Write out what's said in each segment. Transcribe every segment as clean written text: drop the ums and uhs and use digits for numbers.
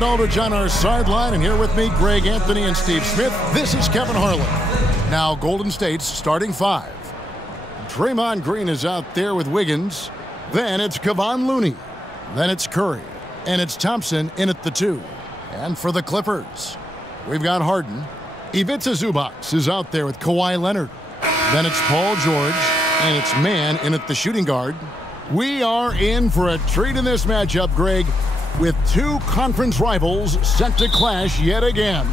Aldridge on our sideline, and here with me, Greg Anthony and Steve Smith. This is Kevin Harlan. Now, Golden State's starting five. Draymond Green is out there with Wiggins. Then it's Kevon Looney. Then it's Curry. And it's Thompson in at the 2. And for the Clippers, we've got Harden. Ivica Zubac is out there with Kawhi Leonard. Then it's Paul George. And it's Mann in at the shooting guard. We are in for a treat in this matchup, Greg, with two conference rivals set to clash yet again.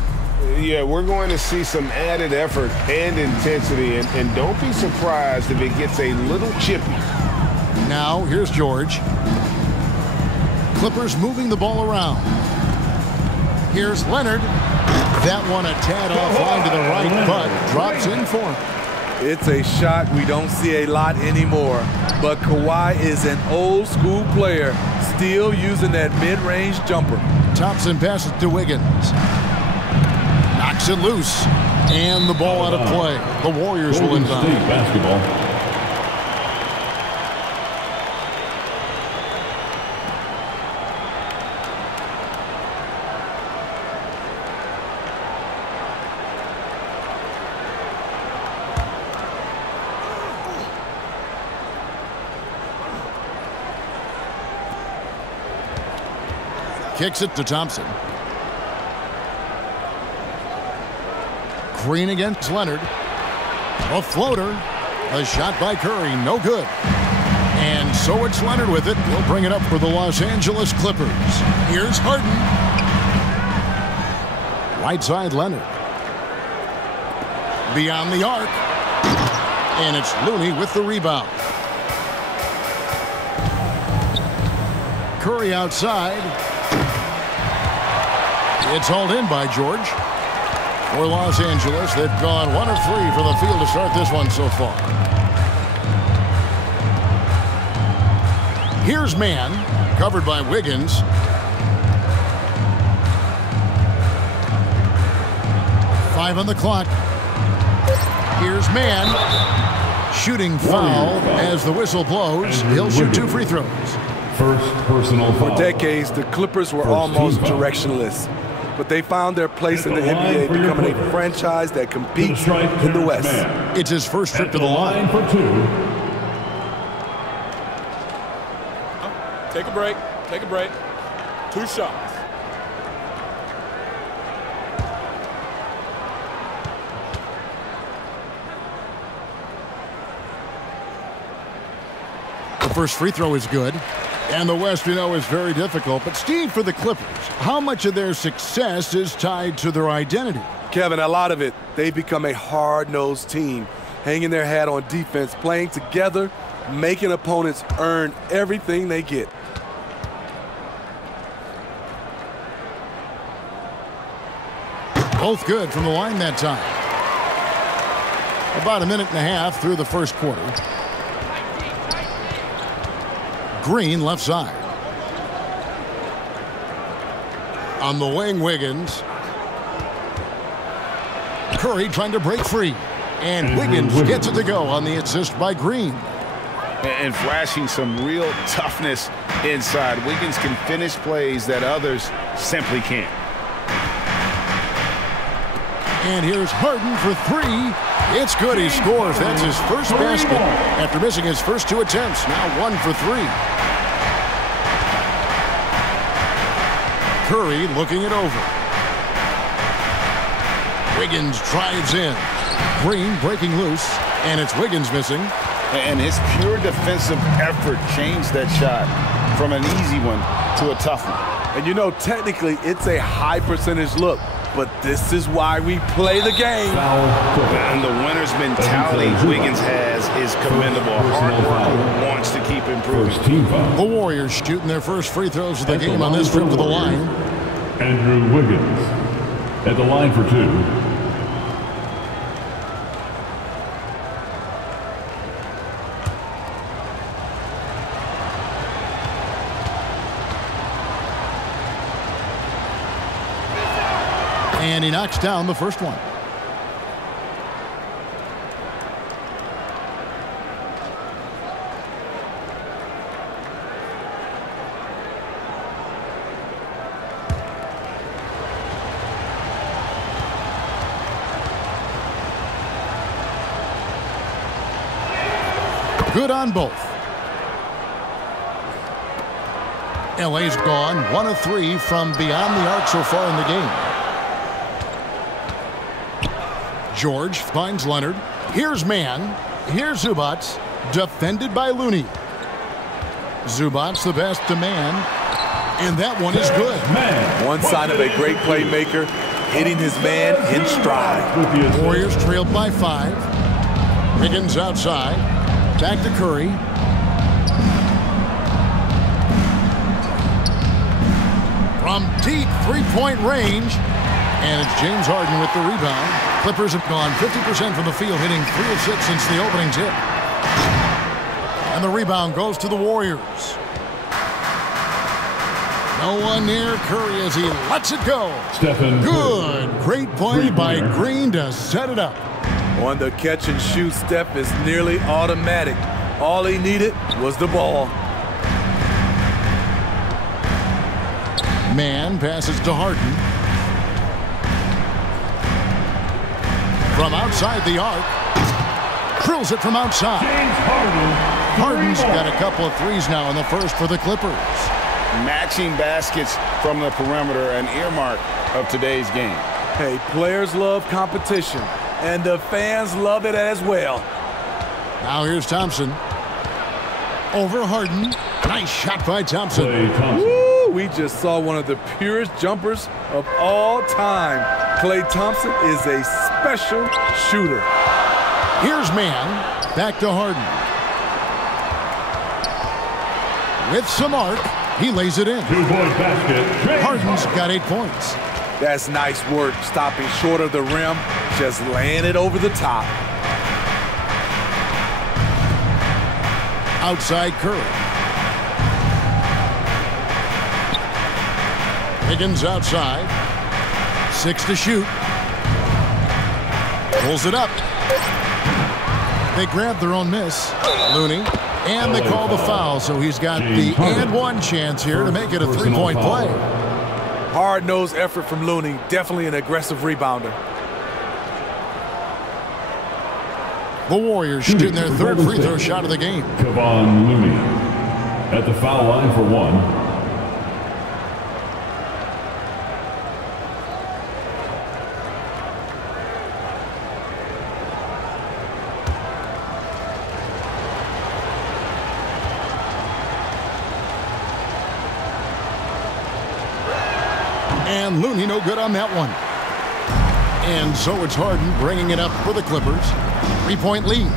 Yeah, we're going to see some added effort and intensity, and don't be surprised if it gets a little chippy. Now, here's George. Clippers moving the ball around. Here's Leonard. That one a tad offline to the right, but drops in for him. It's a shot we don't see a lot anymore, but Kawhi is an old-school player, still using that mid-range jumper. Thompson passes to Wiggins. Knocks it loose, and the ball out of play. The Warriors will inbound. Basketball. Kicks it to Thompson. Green against Leonard. A floater. A shot by Curry. No good. And so it's Leonard with it. He'll bring it up for the Los Angeles Clippers. Here's Harden. Right side Leonard. Beyond the arc. And it's Looney with the rebound. Curry outside. It's hauled in by George. For Los Angeles, they've gone 1 of 3 from the field to start this one so far. Here's Mann, covered by Wiggins. Five on the clock. Here's Mann. Shooting foul as the whistle blows. He'll shoot 2 free throws. First personal foul. For decades, the Clippers were almost directionless, but they found their place in the NBA, becoming a franchise that competes in the West. It's his first trip to the line. For 2. Take a break. Take a break. 2 shots. The first free throw is good. And the West, we know, is very difficult. But, Steve, for the Clippers, how much of their success is tied to their identity? Kevin, a lot of it. They've become a hard-nosed team, hanging their hat on defense, playing together, making opponents earn everything they get. Both good from the line that time. About a minute and a half through the first quarter. Green left side. On the wing, Wiggins. Curry trying to break free. And Wiggins gets it to go on the assist by Green. And flashing some real toughness inside. Wiggins can finish plays that others simply can't. And here's Harden for 3. It's good. He scores. That's his first basket after missing his first 2 attempts. Now 1 for 3. Curry looking it over. Wiggins drives in. Green breaking loose. And it's Wiggins missing. And his pure defensive effort changed that shot from an easy one to a tough one. And you know, technically, it's a high percentage look. But this is why we play the game. And the winner's mentality Wiggins has is commendable. Hard worker wants to keep improving. The Warriors shooting their first free throws of the game on this trip to the line. Andrew Wiggins at the line for 2. And he knocks down the first one. good on both. LA's gone 1 of 3 from beyond the arc so far in the game. George finds Leonard. Here's man. Here's Zubac. Defended by Looney. Zubac the best to man. And that one is good. One sign of a great playmaker, hitting his man in stride. Warriors trailed by 5. Wiggins outside. Back to Curry. From deep three-point range. And it's James Harden with the rebound. Clippers have gone 50% from the field, hitting 3 of 6 since the opening tip. And the rebound goes to the Warriors. No one near Curry as he lets it go. Good. Great play by Green to set it up. On the catch and shoot, Steph is nearly automatic. All he needed was the ball. Man passes to Harden. From outside the arc. Drills it from outside. Harden's got a couple of threes now in the first for the Clippers. Matching baskets from the perimeter, an earmark of today's game. Hey, players love competition, and the fans love it as well. Now here's Thompson. Over Harden. Nice shot by Thompson. Woo, we just saw one of the purest jumpers of all time. Klay Thompson is a special shooter. Here's man. Back to Harden. With some arc, he lays it in. Harden's got 8 points. That's nice work, stopping short of the rim, just laying it over the top. Outside Curry. Wiggins outside. 6 to shoot. Pulls it up. They grab their own miss. Looney. And they call the foul, so he's got the and one chance here to make it a 3-point play. Hard-nosed effort from Looney. Definitely an aggressive rebounder. The Warriors shooting their third free throw shot of the game. Kevon Looney at the foul line for 1. And Looney no good on that one. And so it's Harden bringing it up for the Clippers. 3-point lead.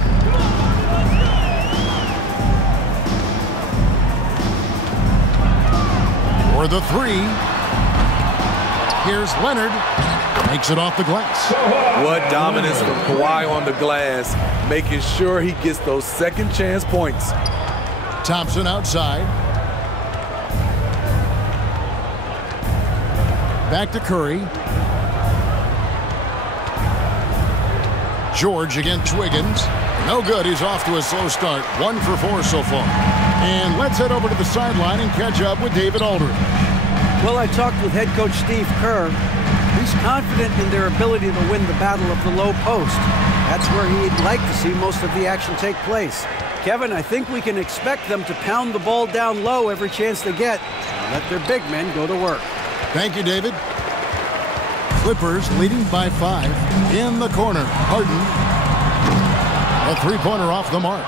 For the 3. Here's Leonard. Makes it off the glass. What dominance from Kawhi on the glass, making sure he gets those second chance points. Thompson outside. Back to Curry. George against Wiggins. No good. He's off to a slow start. 1 for 4 so far. And let's head over to the sideline and catch up with David Aldridge. Well, I talked with head coach Steve Kerr. He's confident in their ability to win the battle of the low post. That's where he'd like to see most of the action take place. Kevin, I think we can expect them to pound the ball down low every chance they get and let their big men go to work. Thank you, David. Clippers leading by 5 in the corner. Harden. A 3-pointer off the mark.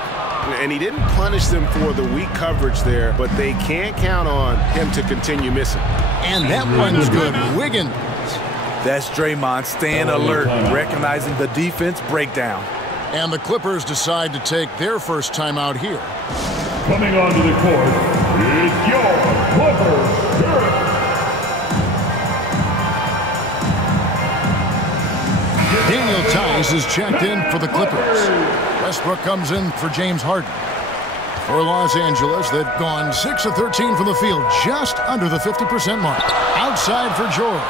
And he didn't punish them for the weak coverage there, but they can't count on him to continue missing. And that one's good. Wiggins. That's Draymond staying alert, recognizing the defense breakdown. And the Clippers decide to take their first timeout here. Coming onto the court, it's your Clippers. Daniel Tice is checked in for the Clippers. Westbrook comes in for James Harden. For Los Angeles, they've gone 6 of 13 from the field, just under the 50% mark. Outside for George.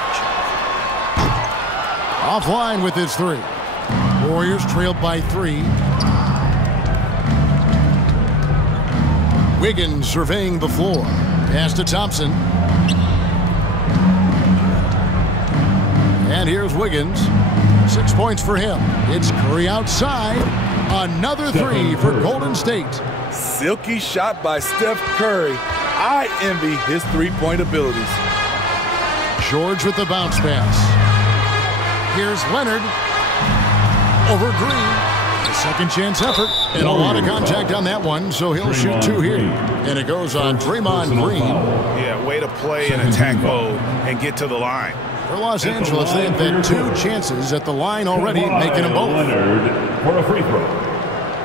Offline with his 3. Warriors trailed by 3. Wiggins surveying the floor. Pass to Thompson. And here's Wiggins. 6 points for him. It's Curry outside. Another 3 for Golden State. Silky shot by Steph Curry. I envy his three-point abilities. George with the bounce pass. Here's Leonard. Over Green. A second chance effort. And a lot of contact on that one, so he'll shoot two here. And it goes on Draymond Green. Yeah, way to play in attack mode and get to the line. For Los Angeles, they've had two chances at the line already, making them both. Leonard for a free throw.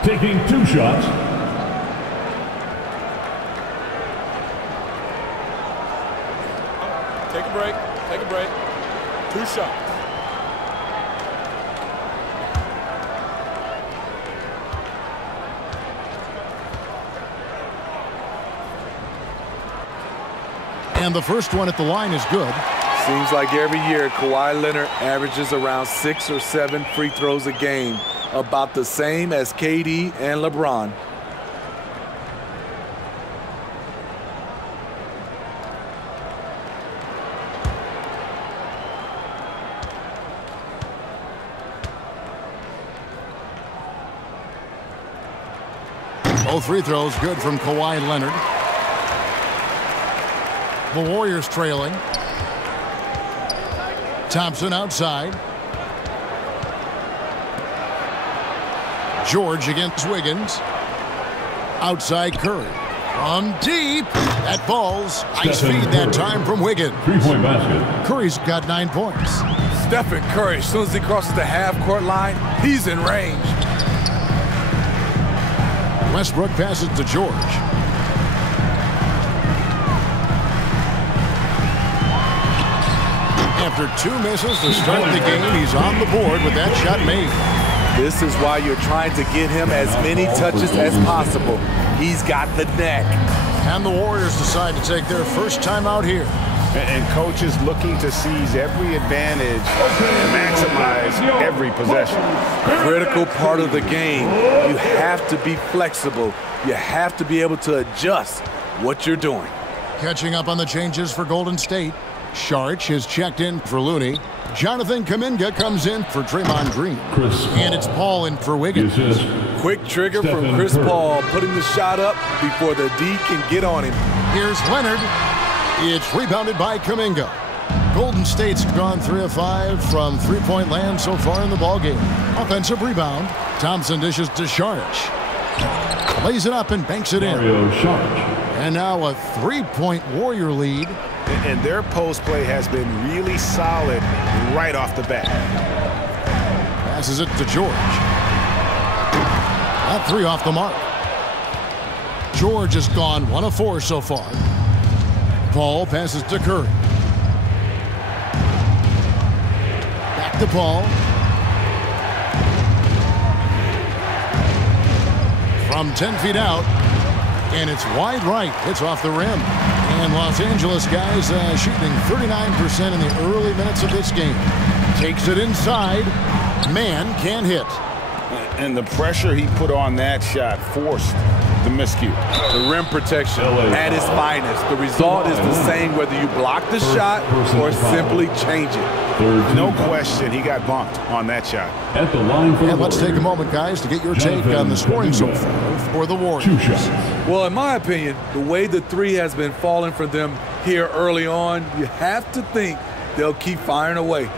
Taking 2 shots. Take a break. Take a break. 2 shots. And the first one at the line is good. Seems like every year Kawhi Leonard averages around 6 or 7 free throws a game, about the same as KD and LeBron. Both free throws good from Kawhi Leonard. The Warriors trailing. Thompson outside. George against Wiggins. Outside Curry. From deep. That falls. Ice feed that time from Wiggins. 3-point basket. Curry's got 9 points. Stephen Curry, as soon as he crosses the half-court line, he's in range. Westbrook passes to George. After 2 misses to start the game, he's on the board with that shot made. This is why you're trying to get him as many touches as possible. He's got the neck. And the Warriors decide to take their first time out here. And coaches looking to seize every advantage and maximize every possession. Critical part of the game. You have to be flexible. You have to be able to adjust what you're doing. Catching up on the changes for Golden State. Sharch is checked in for Looney. Jonathan Kuminga comes in for Draymond Green. And it's Paul in for Wiggins. Quick trigger from Chris Paul, putting the shot up before the D can get on him. Here's Leonard. It's rebounded by Kuminga. Golden State's gone 3 of 5 from three-point land so far in the ballgame. Offensive rebound. Thompson dishes to Sharch. Lays it up and banks it in. And now a 3-point Warrior lead. And their post play has been really solid right off the bat. Passes it to George. That 3 off the mark. George has gone 1 of 4 so far. Paul passes to Curry. Back to Paul. From 10 feet out. And it's wide right. It's off the rim. And Los Angeles guys shooting 39% in the early minutes of this game. Takes it inside. Man can't hit. And the pressure he put on that shot forced the miscue. The rim protection at its finest. The result is the same whether you block the shot or simply change it. No question he got bumped on that shot. At the line for and let's take a moment, guys, to get your take on the scoring so far for the Warriors. Well, in my opinion, the way the 3 has been falling for them here early on, you have to think they'll keep firing away.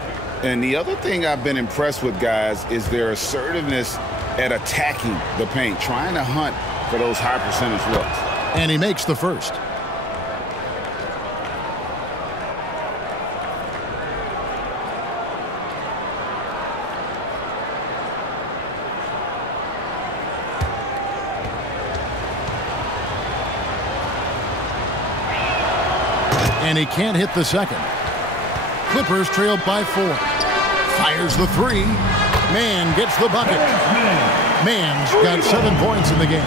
And the other thing I've been impressed with, guys, is their assertiveness at attacking the paint, trying to hunt for those high percentage looks. And he makes the first. And he can't hit the second. Clippers trailed by 4. Fires the 3. Man gets the bucket. Man's got 7 points in the game.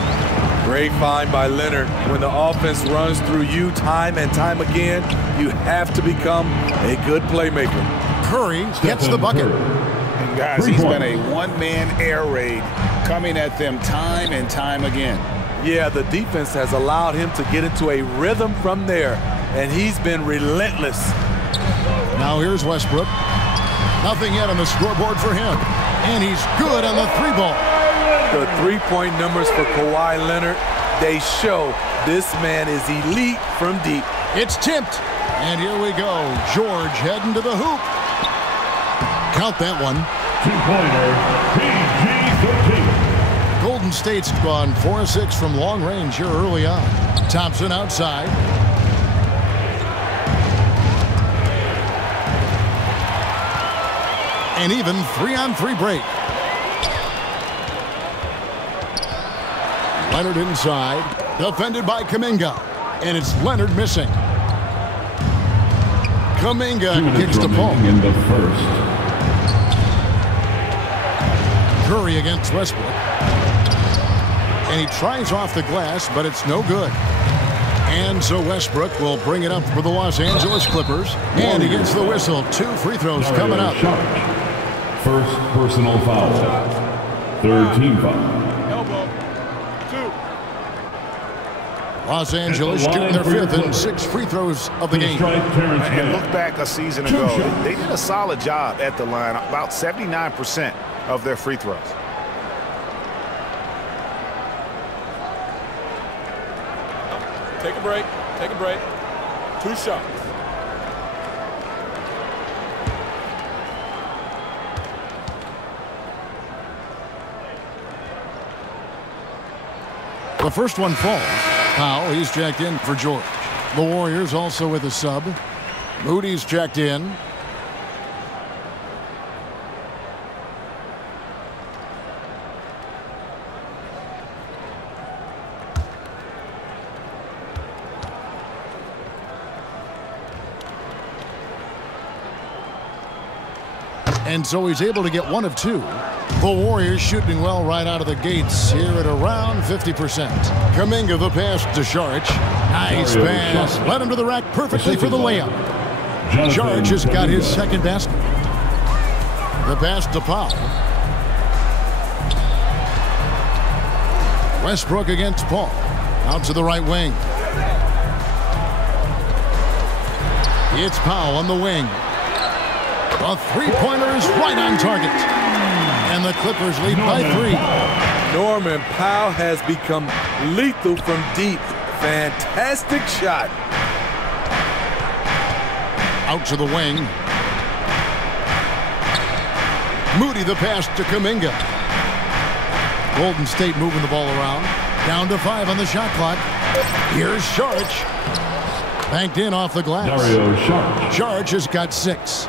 Great find by Leonard. When the offense runs through you time and time again, you have to become a good playmaker. Curry gets the bucket. And guys, he's been a one-man air raid coming at them time and time again. Yeah, the defense has allowed him to get into a rhythm from there, and he's been relentless. Now here's Westbrook. Nothing yet on the scoreboard for him. And he's good on the 3 ball. The 3-point numbers for Kawhi Leonard They show this man is elite from deep. It's tipped. And here we go. George heading to the hoop. Count that one. Two-pointer, PG 13. Golden State's gone 4-6 from long range here early on. Thompson outside. An even 3-on-3 break. Leonard inside. Defended by Kuminga. And it's Leonard missing. Kuminga kicks the ball. In the first. Curry against Westbrook. And he tries off the glass, but it's no good. And so Westbrook will bring it up for the Los Angeles Clippers. And he gets the whistle. 2 free throws coming up. First personal foul. Third team foul. Elbow. 2. Los Angeles shooting their 5th and 6 free throws of the game. And look back a season ago, they did a solid job at the line, about 79% of their free throws. Take a break. Take a break. 2 shots. The first one falls. Powell, he's checked in for George. The Warriors also with a sub. Moody's checked in. And so he's able to get 1 of 2. The Warriors shooting well right out of the gates here at around 50%. Kuminga the pass to Saric. Nice pass. Led him to the rack perfectly for the layup. Saric has got his 2nd basket. The pass to Powell. Westbrook against Paul. Out to the right wing. It's Powell on the wing. A 3-pointer is right on target. And the Clippers lead by 3. Norman Powell has become lethal from deep. Fantastic shot. Out to the wing. Moody the pass to Kuminga. Golden State moving the ball around. Down to 5 on the shot clock. Here's Saric. Banked in off the glass. Saric has got 6.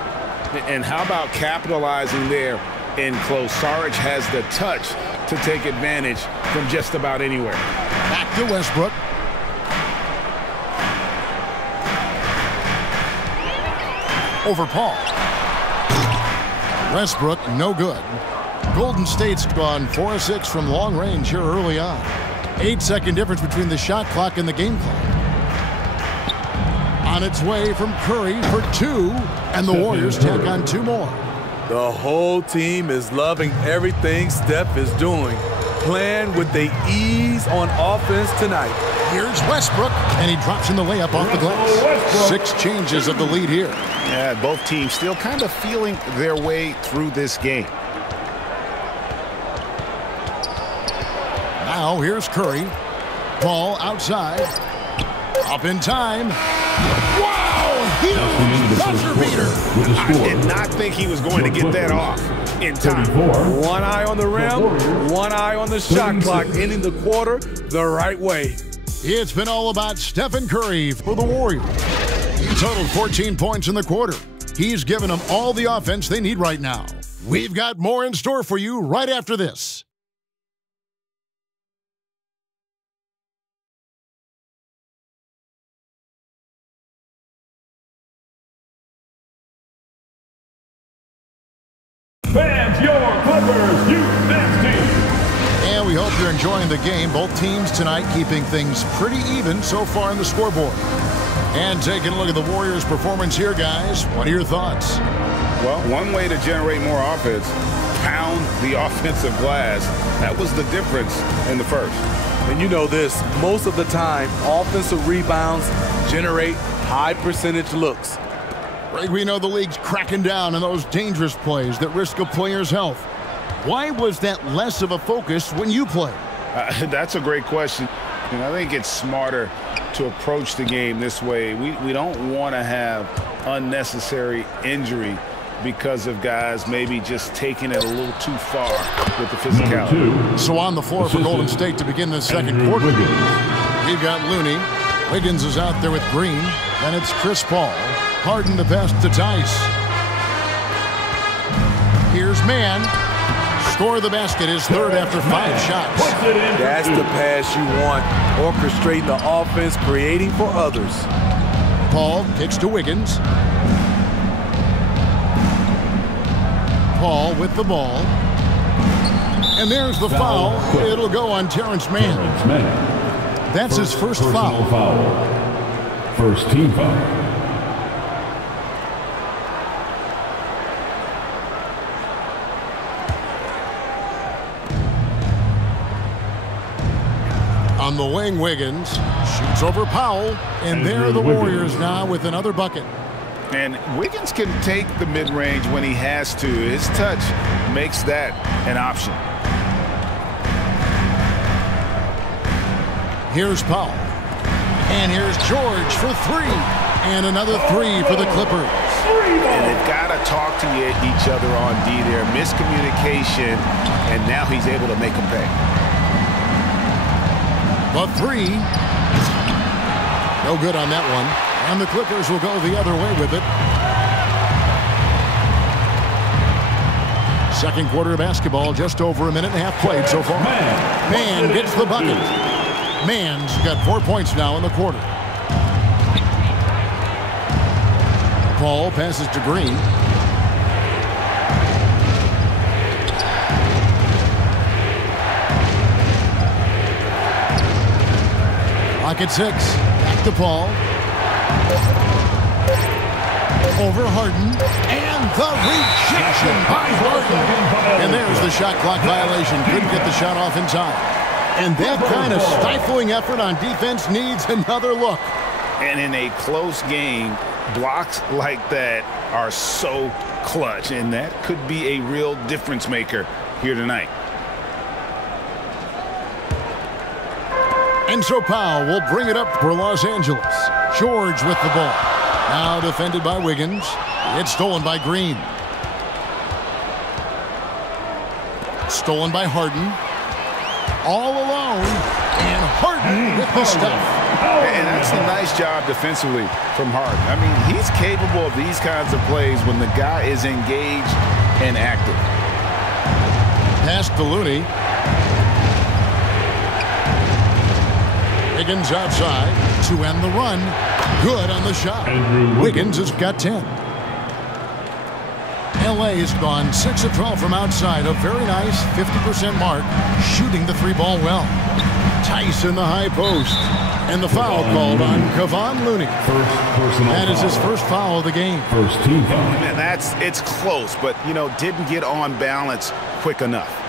And how about capitalizing there in close? Saric has the touch to take advantage from just about anywhere. Back to Westbrook. Over Paul. Westbrook, no good. Golden State's gone 4-6 from long range here early on. 8-second difference between the shot clock and the game clock. On its way from Curry for 2, and the Warriors tack on 2 more. The whole team is loving everything Steph is doing, playing with the ease on offense tonight. Here's Westbrook, and he drops in the layup off the glass. 6 changes of the lead here. Yeah, both teams still kind of feeling their way through this game. Now here's Curry. Ball outside. Up in time. Wow! Huge buzzer beater. I did not think he was going to get that off in time. 1 eye on the rim, 1 eye on the shot clock, ending the quarter the right way. It's been all about Stephen Curry for the Warriors. He totaled 14 points in the quarter. He's given them all the offense they need right now. We've got more in store for you right after this. Fans, your Clippers Youth Next Team. And we hope you're enjoying the game. Both teams tonight keeping things pretty even so far in the scoreboard. And taking a look at the Warriors' performance here, guys. What are your thoughts? Well, one way to generate more offense, pound the offensive glass. That was the difference in the first. And you know this, most of the time, offensive rebounds generate high percentage looks. Greg, we know the league's cracking down on those dangerous plays that risk a player's health. Why was that less of a focus when you played? That's a great question. And I think it's smarter to approach the game this way. We don't want to have unnecessary injury because of guys maybe just taking it a little too far with the physicality. So on the floor for Golden State to begin the second quarter, we've got Looney. Wiggins is out there with Green. Then it's Chris Paul. Harden the pass to Tice. Here's Mann. Score the basket, his third after 5 shots. That's the pass you want. Orchestrating the offense, creating for others. Paul kicks to Wiggins. Paul with the ball. And there's the foul. It'll go on Terrence Mann. That's his first foul. First team foul. On the wing, Wiggins shoots over Powell, and there are the Warriors now with another bucket. And Wiggins can take the mid-range when he has to. His touch makes that an option. Here's Powell. And here's George for 3. And another 3 for the Clippers. And they've got to talk to each other on D there. Miscommunication, and now he's able to make them pay. But 3. No good on that one. And the Clippers will go the other way with it. Second quarter of basketball, just over a minute and a half played so far. Mann gets the bucket. Mann's got 4 points now in the quarter. Paul passes to Green. Clock at 6. Back to Paul. Over Harden. And the rejection by Harden. And there's the shot clock violation. Couldn't get the shot off in time. And that kind of stifling effort on defense needs another look. And in a close game, blocks like that are so clutch. And that could be a real difference maker here tonight. And so Powell will bring it up for Los Angeles. George with the ball. Now defended by Wiggins. It's stolen by Green. Stolen by Harden. All alone. And Harden with the stuff. And that's a nice job defensively from Harden. I mean, he's capable of these kinds of plays when the guy is engaged and active. Pass to Looney. Wiggins outside to end the run. Good on the shot. Wiggins has got 10. LA has gone 6 of 12 from outside. A very nice 50% mark. Shooting the 3-ball well. Tice in the high post. And the foul called on Kevon Looney. That is his first foul of the game. First team foul. And it's close, but, you know, didn't get on balance quick enough.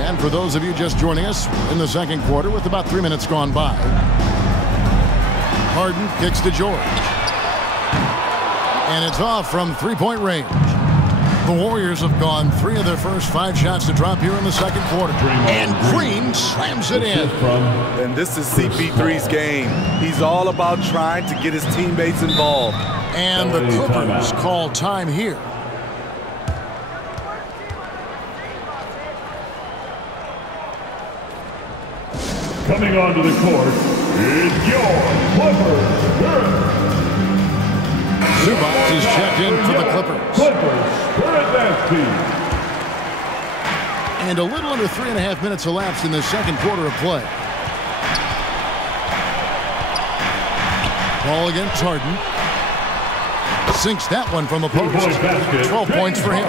And for those of you just joining us in the second quarter with about 3 minutes gone by. Harden kicks to George. And it's off from 3-point range. The Warriors have gone 3 of their first 5 shots to drop here in the second quarter. And Green slams it in. And this is CP3's game. He's all about trying to get his teammates involved. And the Clippers call time here. Coming onto the court is your Clippers. Zubac is checked in for the Clippers. Current Gen. And a little under 3.5 minutes elapsed in the second quarter of play. Ball against Harden. Sinks that one from the post. 12 points for him.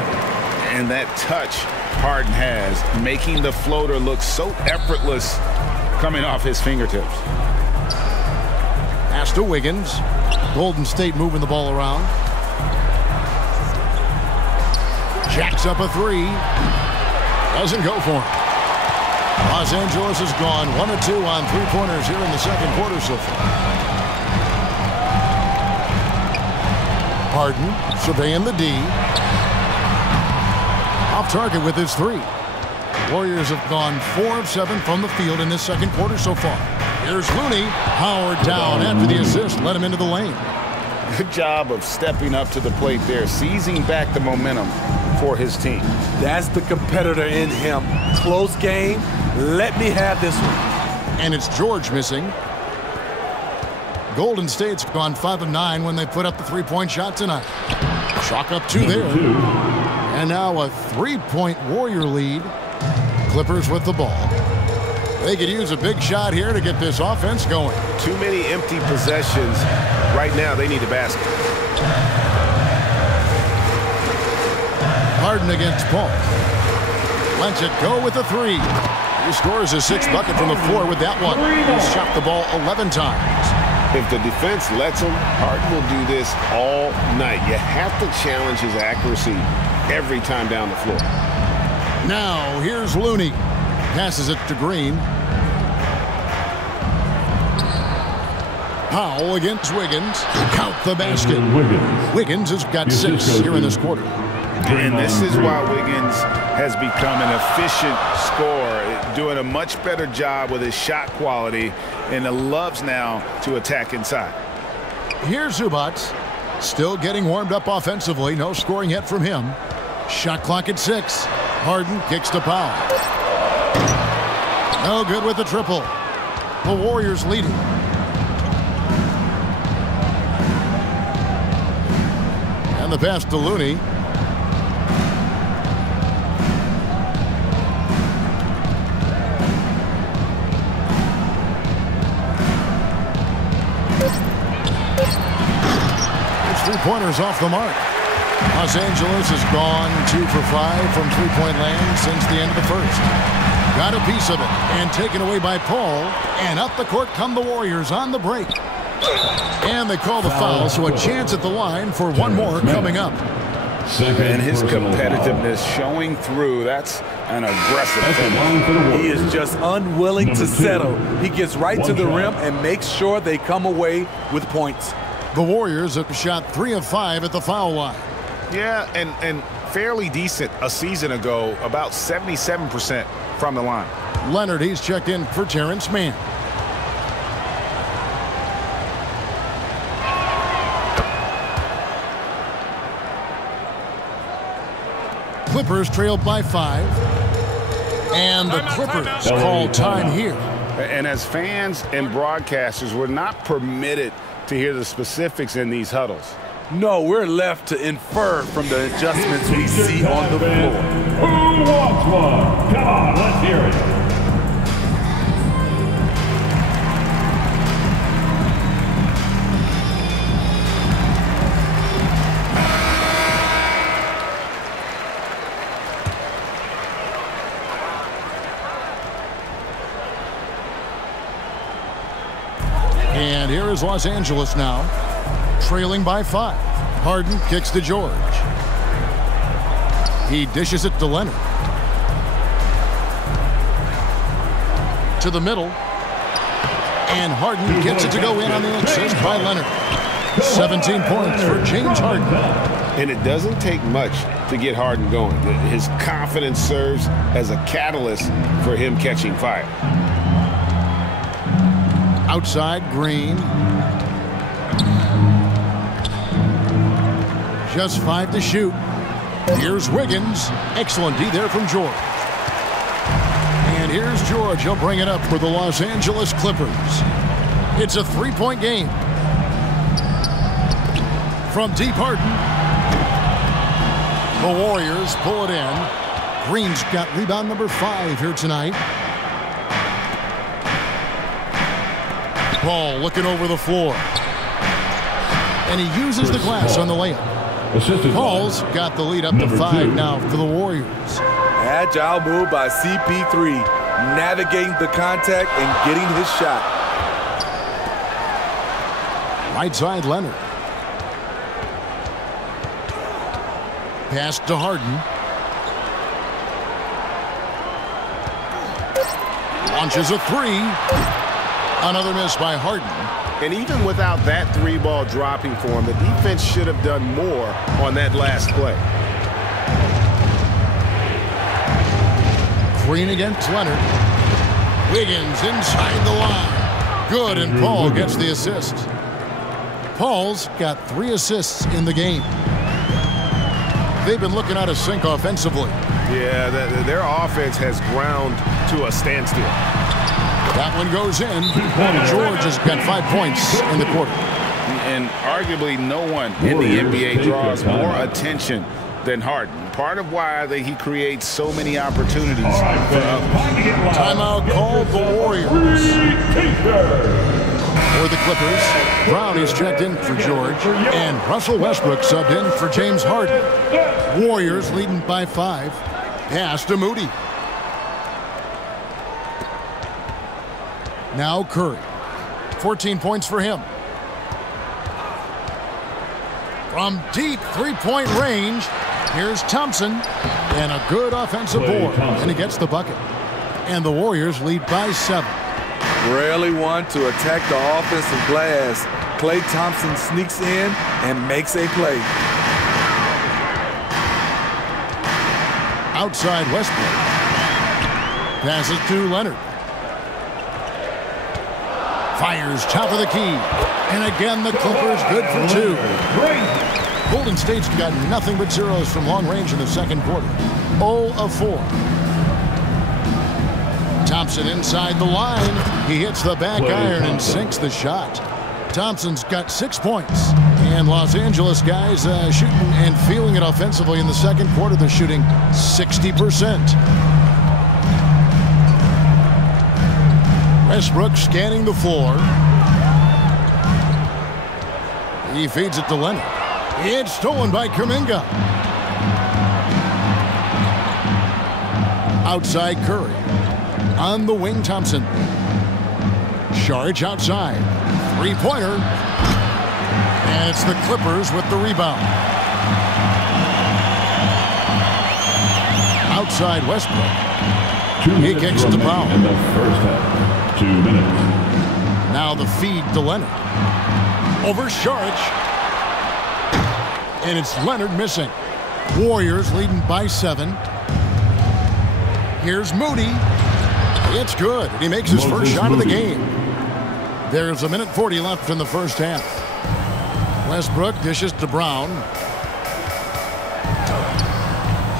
And that touch Harden has, making the floater look so effortless coming off his fingertips. Pass to Wiggins. Golden State moving the ball around. Jacks up a 3. Doesn't go for him. Los Angeles has gone 1 of 2 on 3-pointers here in the second quarter so far. Harden surveying the D. Off target with his three. Warriors have gone 4 of 7 from the field in this second quarter so far. Here's Looney. Howard down after the assist. Let him into the lane. Good job of stepping up to the plate there, seizing back the momentum for his team. That's the competitor in him. Close game. Let me have this one. And it's George missing. Golden State's gone 5 of 9 when they put up the three-point shot tonight. Chalk up 2 there. And now a 3-point Warrior lead. Clippers with the ball. They could use a big shot here to get this offense going. Too many empty possessions. Right now, they need a basket. Harden against Paul. Lets it go with a 3. He scores his 6th bucket from the floor with that one. He's shot the ball 11 times. If the defense lets him, Harden will do this all night. You have to challenge his accuracy every time down the floor. Now, here's Looney. Passes it to Green. Powell against Wiggins. Count the basket. Wiggins has got 6 here in this quarter. And this is why Wiggins has become an efficient scorer, doing a much better job with his shot quality, and loves now to attack inside. Here's Zubac. Still getting warmed up offensively. No scoring yet from him. Shot clock at 6. Harden kicks to Powell. No good with the triple. The Warriors leading. And the pass to Looney. It's 3-pointers off the mark. Los Angeles has gone 2 for 5 from three-point land since the end of the first. Got a piece of it and taken away by Paul. And up the court come the Warriors on the break. And they call the foul, so a chance at the line for one more coming up. And his competitiveness showing through. That's an aggressive finish. He is just unwilling to settle. He gets right to the rim and makes sure they come away with points. The Warriors have shot 3 of 5 at the foul line. Yeah, and fairly decent a season ago, about 77% from the line. Leonard, he's checked in for Terrence Mann. Clippers trailed by 5. And the Clippers call time here. And as fans and broadcasters, we're not permitted to hear the specifics in these huddles. No, we're left to infer from the adjustments we see on the floor. Who wants one? Come on, let's hear it. And here is Los Angeles now, trailing by 5. Harden kicks to George. He dishes it to Leonard. To the middle. And Harden gets it to go in on the assist by Leonard. 17 points for James Harden. And it doesn't take much to get Harden going. His confidence serves as a catalyst for him catching fire. Outside, Green. Just 5 to shoot. Here's Wiggins. Excellent D there from George. And here's George. He'll bring it up for the Los Angeles Clippers. It's a 3-point game. From deep, Harden. The Warriors pull it in. Green's got rebound number 5 here tonight. Paul looking over the floor. And he uses the glass on the layup. Paul's got the lead up to 5 now for the Warriors. Agile move by CP3, navigating the contact and getting his shot. Right side, Leonard. Pass to Harden. Launches a 3. Another miss by Harden. And even without that 3-ball dropping for him, the defense should have done more on that last play. Green against Leonard. Wiggins inside the line. Good, and Paul gets the assist. Paul's got 3 assists in the game. They've been looking out of sync offensively. Yeah, their offense has ground to a standstill. That one goes in. George has got 5 points in the quarter. And arguably no one in the NBA draws more attention than Harden. Part of why he creates so many opportunities for others. Timeout called the Warriors. For the Clippers, Brown is checked in for George, and Russell Westbrook subbed in for James Harden. Warriors leading by 5. Pass to Moody. Now Curry. 14 points for him. From deep three-point range, here's Thompson, and a good offensive board, and he gets the bucket. And the Warriors lead by 7. Rarely one to attack the offensive glass. Klay Thompson sneaks in and makes a play. Outside Westbrook. Passes to Leonard. Fires top of the key. And again, the Clippers good for 2. Golden State's got nothing but zeros from long range in the second quarter. 0 of 4. Thompson inside the line. He hits the back iron and sinks the shot. Thompson's got 6 points. And Los Angeles guys shooting and feeling it offensively in the second quarter. They're shooting 60%. Westbrook scanning the floor. He feeds it to Leonard. It's stolen by Kuminga. Outside Curry. On the wing, Thompson. Saric outside. Three-pointer. And it's the Clippers with the rebound. Outside Westbrook. He kicks to Brown. In the first half. 2 minutes. Now the feed to Leonard. Over Saric. And it's Leonard missing. Warriors leading by 7. Here's Moody. It's good. He makes his first shot of the game. There's 1:40 left in the first half. Westbrook dishes to Brown.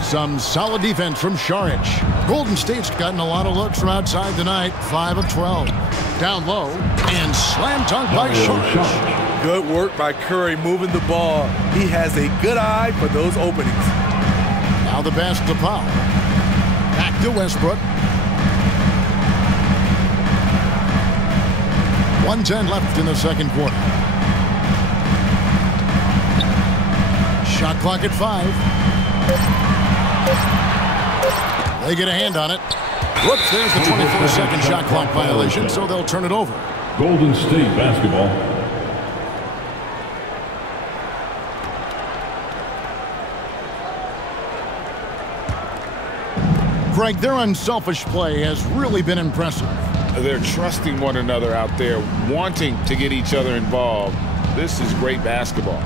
Some solid defense from Saric. Golden State's gotten a lot of looks from outside tonight. 5 of 12. Down low and slam dunk by Saric. Good work by Curry moving the ball. He has a good eye for those openings. Now the pass to Powell. Back to Westbrook. 1:10 left in the second quarter. Shot clock at 5. They get a hand on it. Whoops, there's the 24-second shot clock violation, so they'll turn it over. Golden State basketball. Greg, their unselfish play has really been impressive. They're trusting one another out there, wanting to get each other involved. This is great basketball.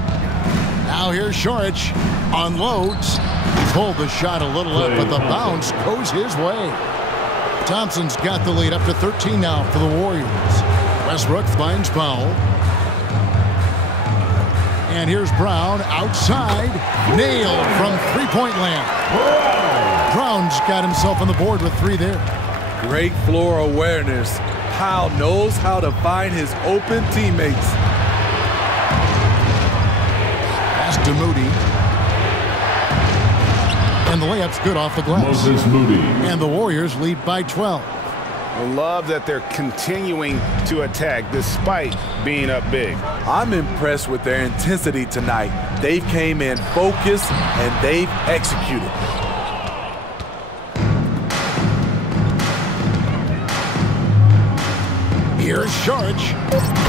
Now here's Saric. Unloads. He pulled the shot a little up, but the bounce goes his way. Thompson's got the lead up to 13 now for the Warriors. Westbrook finds Powell. And here's Brown outside. Nailed from three-point land. Brown's got himself on the board with 3 there. Great floor awareness. Powell knows how to find his open teammates. Pass to Moody. And the layup's good off the glass. Moses Moody. And the Warriors lead by 12. I love that they're continuing to attack despite being up big. I'm impressed with their intensity tonight. They came in focused and they've executed. Here's Saric.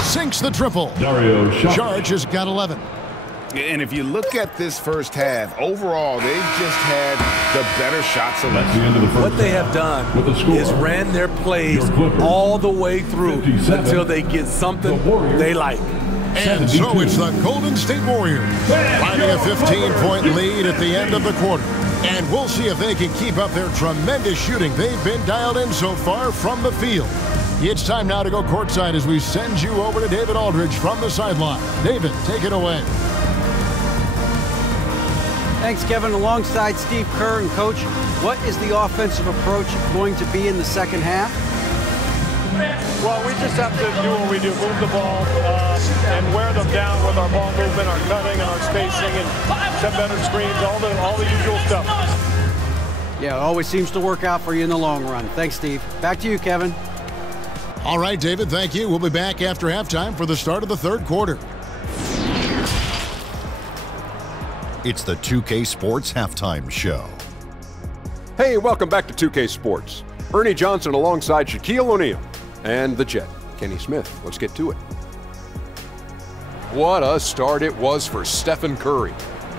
Sinks the triple. Dario Saric has got 11. And if you look at this first half, overall, they've just had the better shot selection. That's the end of the first What they have done is ran their plays all the way through until they get something they like. And so it's the Golden State Warriors finding a 15-point lead at the end of the quarter. And we'll see if they can keep up their tremendous shooting they've been dialed in so far from the field. It's time now to go courtside as we send you over to David Aldridge from the sideline. David, take it away. Thanks, Kevin. Alongside Steve Kerr and Coach, what is the offensive approach going to be in the second half? Well, we just have to do what we do, move the ball and wear them down with our ball movement, our cutting, and our spacing, and set better screens, all the usual stuff. Yeah, it always seems to work out for you in the long run. Thanks, Steve. Back to you, Kevin. All right, David, thank you. We'll be back after halftime for the start of the third quarter. It's the 2K Sports Halftime Show. Hey, welcome back to 2K Sports. Ernie Johnson alongside Shaquille O'Neal and the Jet, Kenny Smith. Let's get to it. What a start it was for Stephen Curry.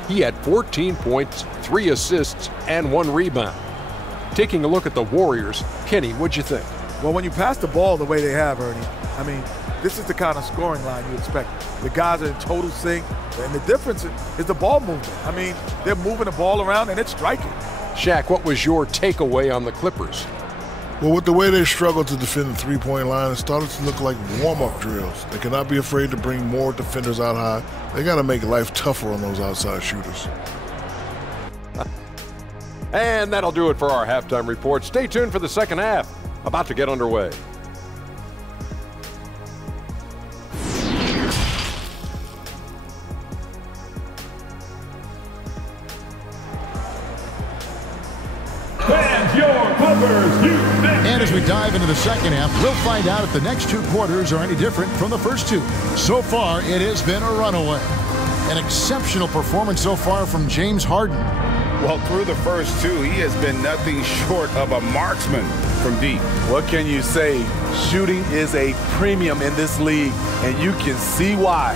He had 14 points, 3 assists, and 1 rebound. Taking a look at the Warriors, Kenny, what'd you think? Well, when you pass the ball the way they have, Ernie, I mean, this is the kind of scoring line you expect. The guys are in total sync, and the difference is the ball movement. I mean, they're moving the ball around, and it's striking. Shaq, what was your takeaway on the Clippers? Well, with the way they struggled to defend the three-point line, it started to look like warm-up drills. They cannot be afraid to bring more defenders out high. They got to make life tougher on those outside shooters. And that'll do it for our halftime report. Stay tuned for the second half. About to get underway. And as we dive into the second half, we'll find out if the next 2 quarters are any different from the first 2. So far, it has been a runaway. An exceptional performance so far from James Harden. Well, through the first 2, he has been nothing short of a marksman from deep. What can you say? Shooting is a premium in this league, and you can see why.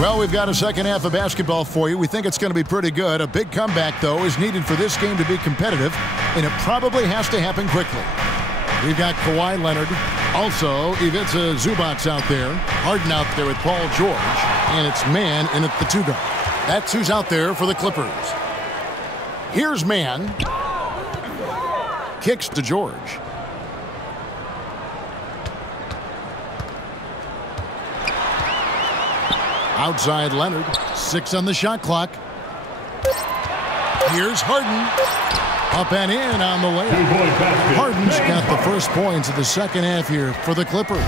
Well, we've got a second half of basketball for you. We think it's going to be pretty good. A big comeback, though, is needed for this game to be competitive, and it probably has to happen quickly. We've got Kawhi Leonard. Also, Ivica Zubac's out there. Harden out there with Paul George. And it's Mann in at the 2 guard. That's who's out there for the Clippers. Here's Mann. Kicks to George. Outside Leonard. 6 on the shot clock. Here's Harden. Up and in on the layup. Harden's got the first points of the second half here for the Clippers.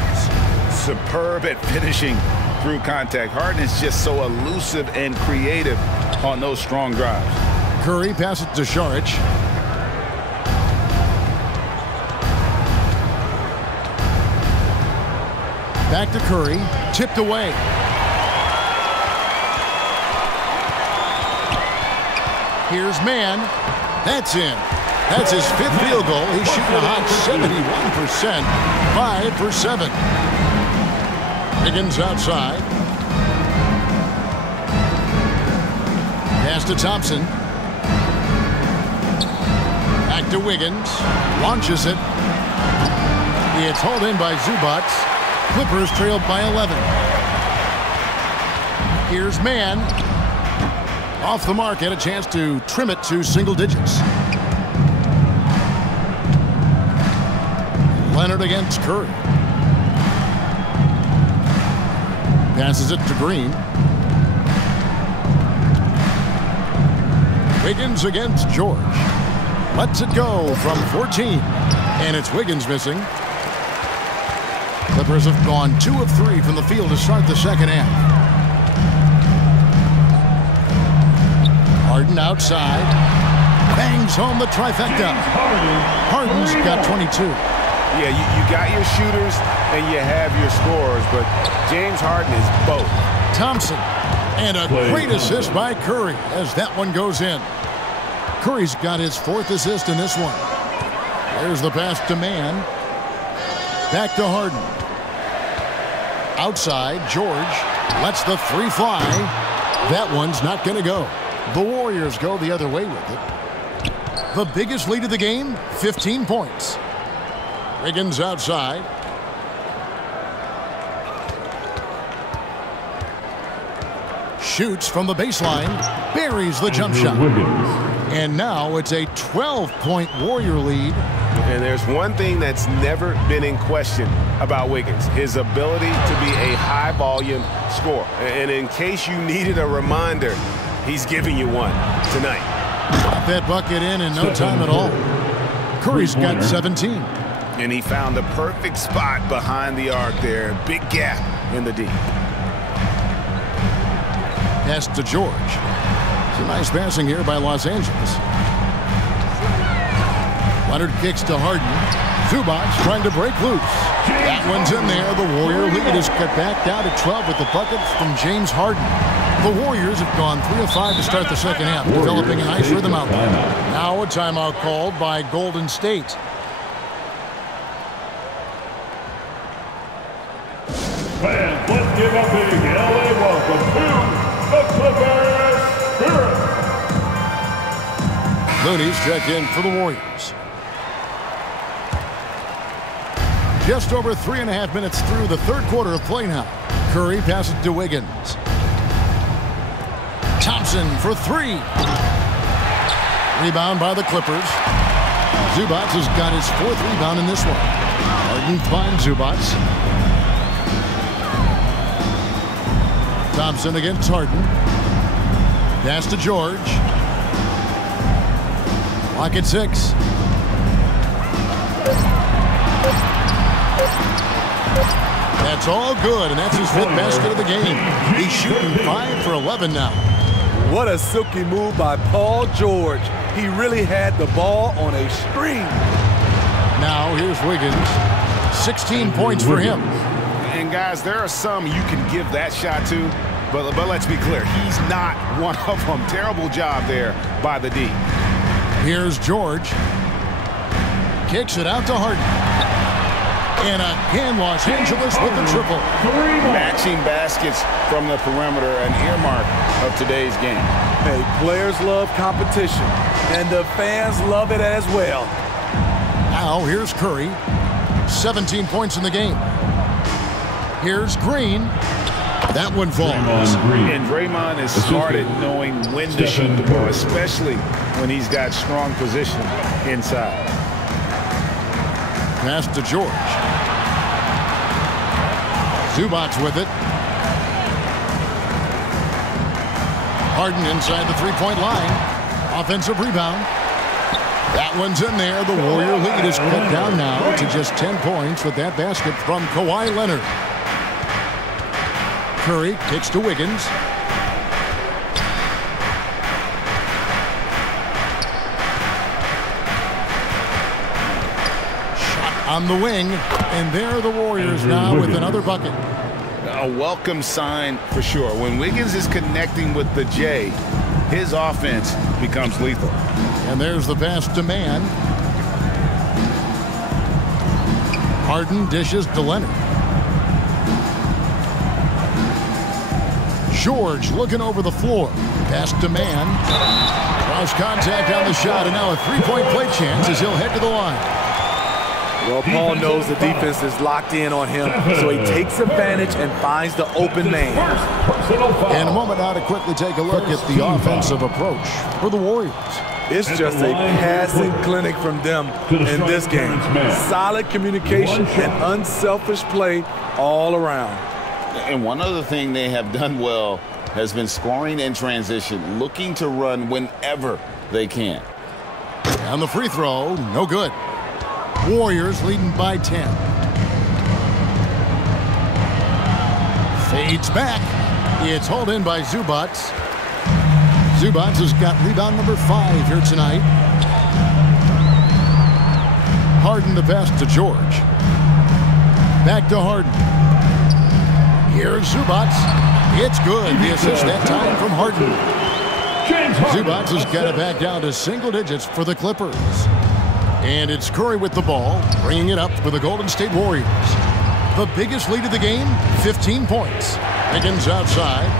Superb at finishing through contact. Harden is just so elusive and creative on those strong drives. Curry passes to Saric. Back to Curry. Tipped away. Here's Mann. That's in. That's his 5th field goal. He's shooting a hot 71%. 5 for 7. Wiggins outside. Pass to Thompson. Back to Wiggins. Launches it. It's hauled in by Zubac. Clippers trailed by 11. Here's Mann. Off the mark, had a chance to trim it to single digits. Leonard against Curry. Passes it to Green. Wiggins against George. Lets it go from 14. And it's Wiggins missing. Clippers have gone 2 of 3 from the field to start the second half. Harden outside. Bangs home the trifecta. Harden's got 22. Yeah, you got your shooters and you have your scorers, but James Harden is both. Thompson. And a great assist by Curry as that one goes in. Curry's got his 4th assist in this one. There's the pass to Mann. Back to Harden. Outside, George lets the 3 fly. That one's not going to go. The Warriors go the other way with it. The biggest lead of the game, 15 points. Wiggins outside. Shoots from the baseline. Buries the jump shot. And now it's a 12-point Warrior lead. And there's one thing that's never been in question about Wiggins, his ability to be a high-volume scorer. And in case you needed a reminder, he's giving you one tonight. Got that bucket in no time at all. Curry's got 17. And he found the perfect spot behind the arc there. Big gap in the D. Pass to George. Some nice passing here by Los Angeles. Leonard kicks to Harden. Zubac trying to break loose. That one's in there. The Warrior lead is cut back down to 12 with the bucket from James Harden. The Warriors have gone 3 of 5 to start the second half, developing a nice rhythm out there. Now a timeout called by Golden State. Fans, let's give a big LA welcome to the Clippers Spirit. Looney's checked in for the Warriors. Just over 3.5 minutes through the third quarter of play now. Curry passes to Wiggins. Thompson for 3. Rebound by the Clippers. Zubac has got his 4th rebound in this one. Harden finds Zubac. Thompson against Harden. Pass to George. Clock at 6. That's all good, and that's his 5th basket of the game. He's shooting 5 for 11 now. What a silky move by Paul George. He really had the ball on a string. Now here's Wiggins. 16 points for him. And guys, there are some you can give that shot to, but let's be clear, he's not one of them. Terrible job there by the D. Here's George. Kicks it out to Harden. And again, Los Angeles with the triple. Matching baskets from the perimeter, an earmark of today's game. Hey, players love competition, and the fans love it as well. Now here's Curry. 17 points in the game. Here's Green. That one falls. And Draymond is smart at knowing when to shoot the ball, especially when he's got strong position inside. Pass to George. Zubac with it. Harden inside the three-point line. Offensive rebound. That one's in there. The Warrior lead is cut down now to just 10 points with that basket from Kawhi Leonard. Curry kicks to Wiggins. Shot on the wing, and there are the Warriors now with another bucket. A welcome sign for sure. When Wiggins is connecting with the J, his offense becomes lethal. And there's the pass to Mann. Harden dishes to Leonard. George looking over the floor. Pass to Mann. Cross contact on the shot, and now a three-point play chance as he'll head to the line. Well, Paul knows the defense is locked in on him, so he takes advantage and finds the open man. In a moment now to quickly take a look at the offensive approach for the Warriors. It's just a passing clinic from them in this game. Solid communication and unselfish play all around. And one other thing they have done well has been scoring in transition, looking to run whenever they can. And the free throw, no good. Warriors leading by 10. Fades back. It's hauled in by Zubac. Zubac has got rebound number 5 here tonight. Harden the pass to George. Back to Harden. Here's Zubac. It's good. The assist that time from Harden. Zubac has got it back down to single digits for the Clippers. And it's Curry with the ball, bringing it up for the Golden State Warriors. The biggest lead of the game, 15 points. Wiggins outside.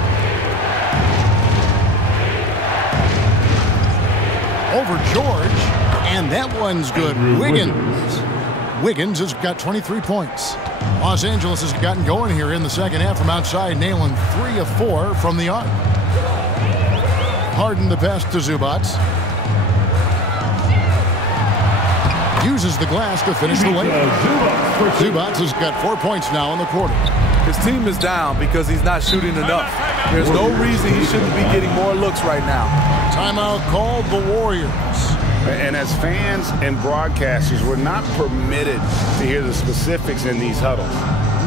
Over George, and that one's good. Wiggins has got 23 points. Los Angeles has gotten going here in the second half from outside, nailing 3 of 4 from the arc. Harden the pass to Zubac. Uses the glass to finish the layup. Zubac has got 4 points now in the quarter. His team is down because he's not shooting enough. There's no reason he shouldn't be getting more looks right now. Timeout called the Warriors. And as fans and broadcasters, we're not permitted to hear the specifics in these huddles.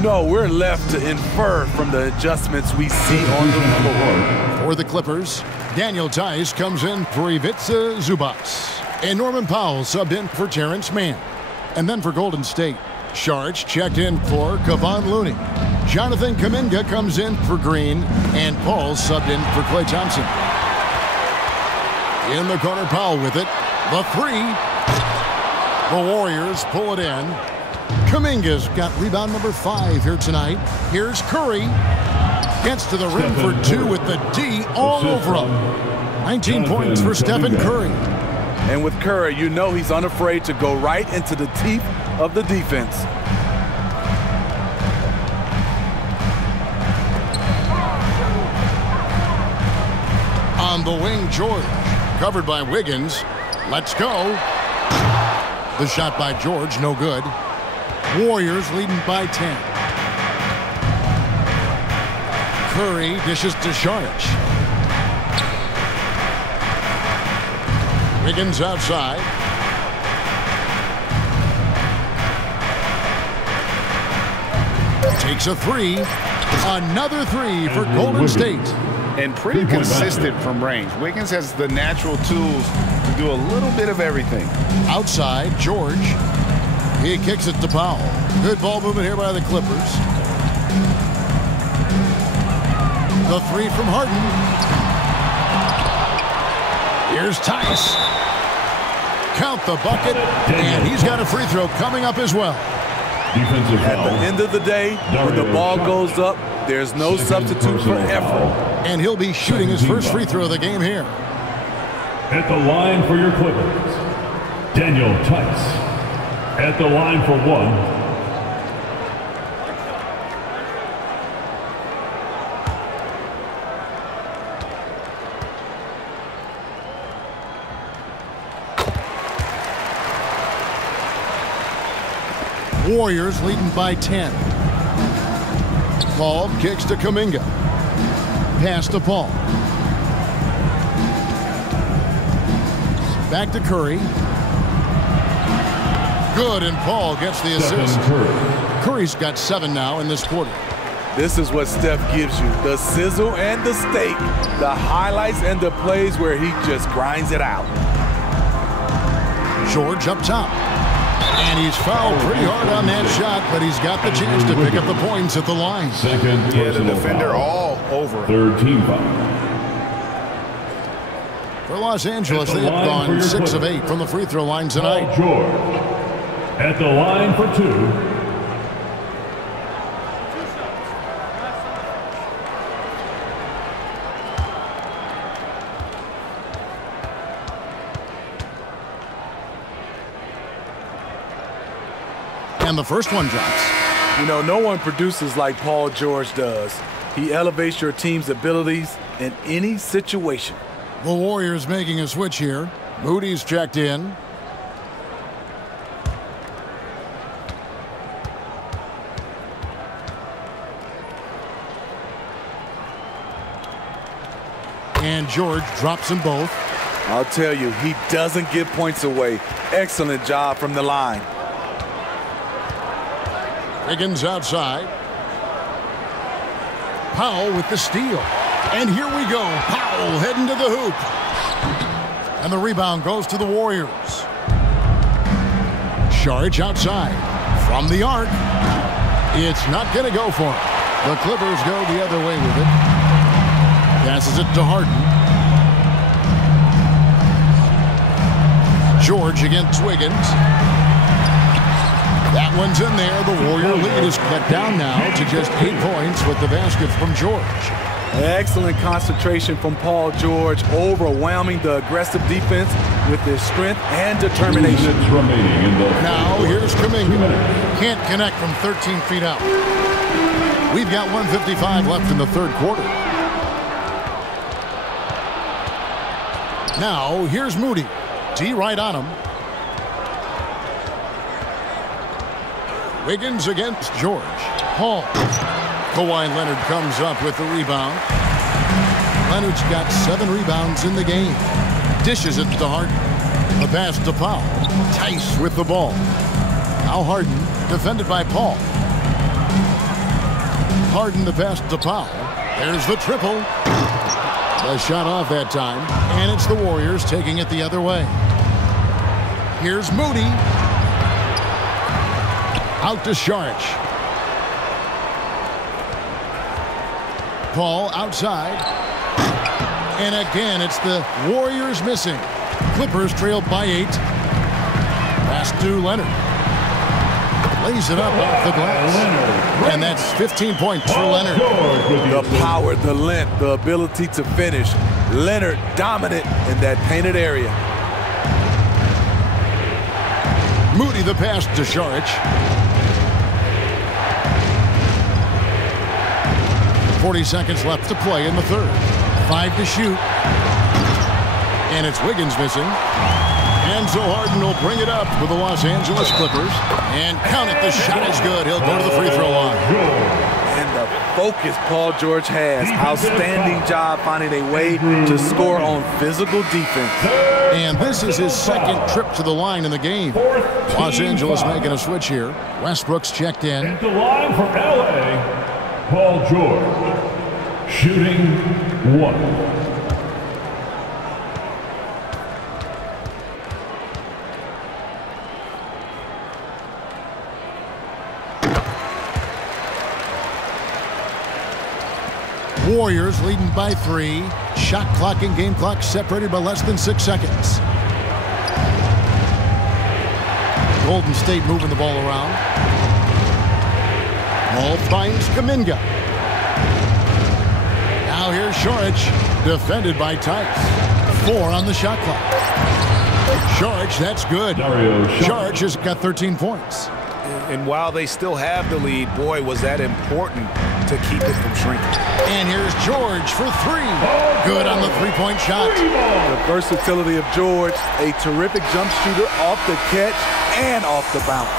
No, we're left to infer from the adjustments we see on the floor. For the Clippers, Daniel Tice comes in for Ivica Zubac. And Norman Powell subbed in for Terrence Mann. And then for Golden State, Sharch checked in for Kevon Looney. Jonathan Kuminga comes in for Green, and Paul subbed in for Klay Thompson. In the corner, Powell with it. The 3. The Warriors pull it in. Kuminga's got rebound number 5 here tonight. Here's Curry. Gets to the rim for 2 with the D all over him. 19 points for Stephen Curry. And with Curry, you know he's unafraid to go right into the teeth of the defense. On the wing, George. Covered by Wiggins. Let's go. The shot by George, no good. Warriors leading by 10. Curry dishes to Sharch. Wiggins outside. Takes a 3. Another 3 for Golden State. And pretty consistent from range. Wiggins has the natural tools to do a little bit of everything. Outside, George. He kicks it to Powell. Good ball movement here by the Clippers. The 3 from Harden. Here's Tice. Count the bucket, and he's got a free throw coming up as well. At the end of the day, when the ball goes up, there's no substitute for effort. And he'll be shooting his first free throw of the game here. At the line for your Clippers, Daniel Tice. At the line for 1. Warriors leading by 10. Paul kicks to Kuminga. Pass to Paul. Back to Curry. Good, and Paul gets the assist. Curry's got 7 now in this quarter. This is what Steph gives you. The sizzle and the steak. The highlights and the plays where he just grinds it out. George up top. And he's fouled pretty hard on that shot, but he's got the chance to pick up the points at the line. Yeah, the defender all over. 3rd team foul. For Los Angeles, they have gone 6 of 8 from the free throw line tonight. George at the line for 2. And the first one drops. You know, no one produces like Paul George does. He elevates your team's abilities in any situation. The Warriors making a switch here. Moody's checked in. And George drops them both. I'll tell you, he doesn't give points away. Excellent job from the line. Wiggins outside. Powell with the steal. And here we go. Powell heading to the hoop. And the rebound goes to the Warriors. Sharch outside. From the arc. It's not going to go for him. The Clippers go the other way with it. Passes it to Harden. George against Wiggins. That one's in there. The Warrior lead is cut down now to just 8 points with the basket from George. Excellent concentration from Paul George, overwhelming the aggressive defense with his strength and determination. Now here's Kuminga. Can't connect from 13 feet out. We've got 1:55 left in the third quarter. Now here's Moody. D right on him. Wiggins against George. Hall. Kawhi Leonard comes up with the rebound. Leonard's got 7 rebounds in the game. Dishes it to Harden. The pass to Powell. Tice with the ball. Now Harden, defended by Paul. Harden the pass to Powell. There's the triple. The shot off that time. And it's the Warriors taking it the other way. Here's Moody. Out to Saric. Paul outside. And again, it's the Warriors missing. Clippers trail by 8. Pass to Leonard. Lays it up off the glass. And that's 15 points for Leonard. The power, the length, the ability to finish. Leonard dominant in that painted area. Moody the pass to Saric. 40 seconds left to play in the third. 5 to shoot. And it's Wiggins missing. And so Harden will bring it up for the Los Angeles Clippers. And count it, the shot is good. He'll go to the free throw line. And the focus Paul George has. Outstanding job finding a way to score on physical defense. And this is his second trip to the line in the game. Los Angeles making a switch here. Westbrook's checked in. At the line for LA, Paul George, shooting 1. Warriors leading by 3. Shot clock and game clock separated by less than 6 seconds. Golden State moving the ball around. Ball finds Kuminga. Now here's Saric, defended by Tice. 4 on the shot clock. Saric, that's good. Saric has got 13 points. And while they still have the lead, boy, was that important to keep it from shrinking. And here's George for 3. Good on the three-point shot. The versatility of George, a terrific jump shooter off the catch and off the bounce.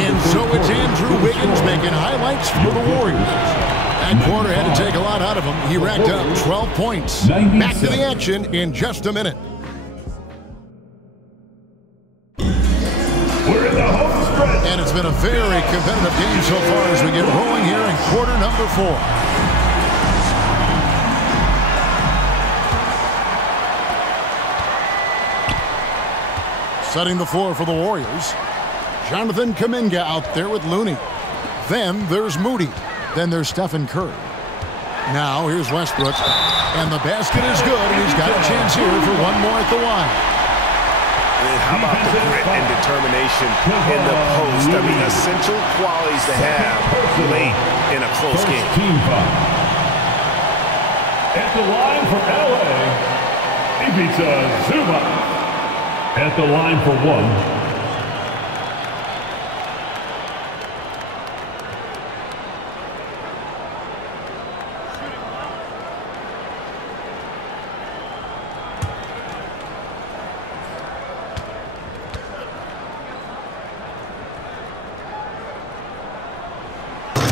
And so it's Andrew Wiggins making highlights for the Warriors. That quarter had to take a lot out of him. He racked up 12 points. Back to the action in just a minute. And it's been a very competitive game so far as we get rolling here in quarter number 4. Setting the floor for the Warriors. Jonathan Kuminga out there with Looney. Then there's Moody. Then there's Stephen Curry. Now here's Westbrook. And the basket is good, and he's got a chance here for one more at the line. And how about the grit and determination in the post? I mean, essential qualities to have late in a close game. At the line for LA, Ivica Zubac. At the line for 1.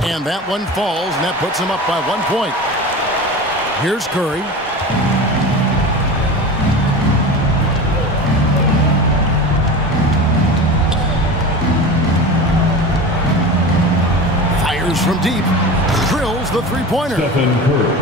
And that one falls, and that puts him up by 1 point. Here's Curry. Fires from deep. Drills the three-pointer.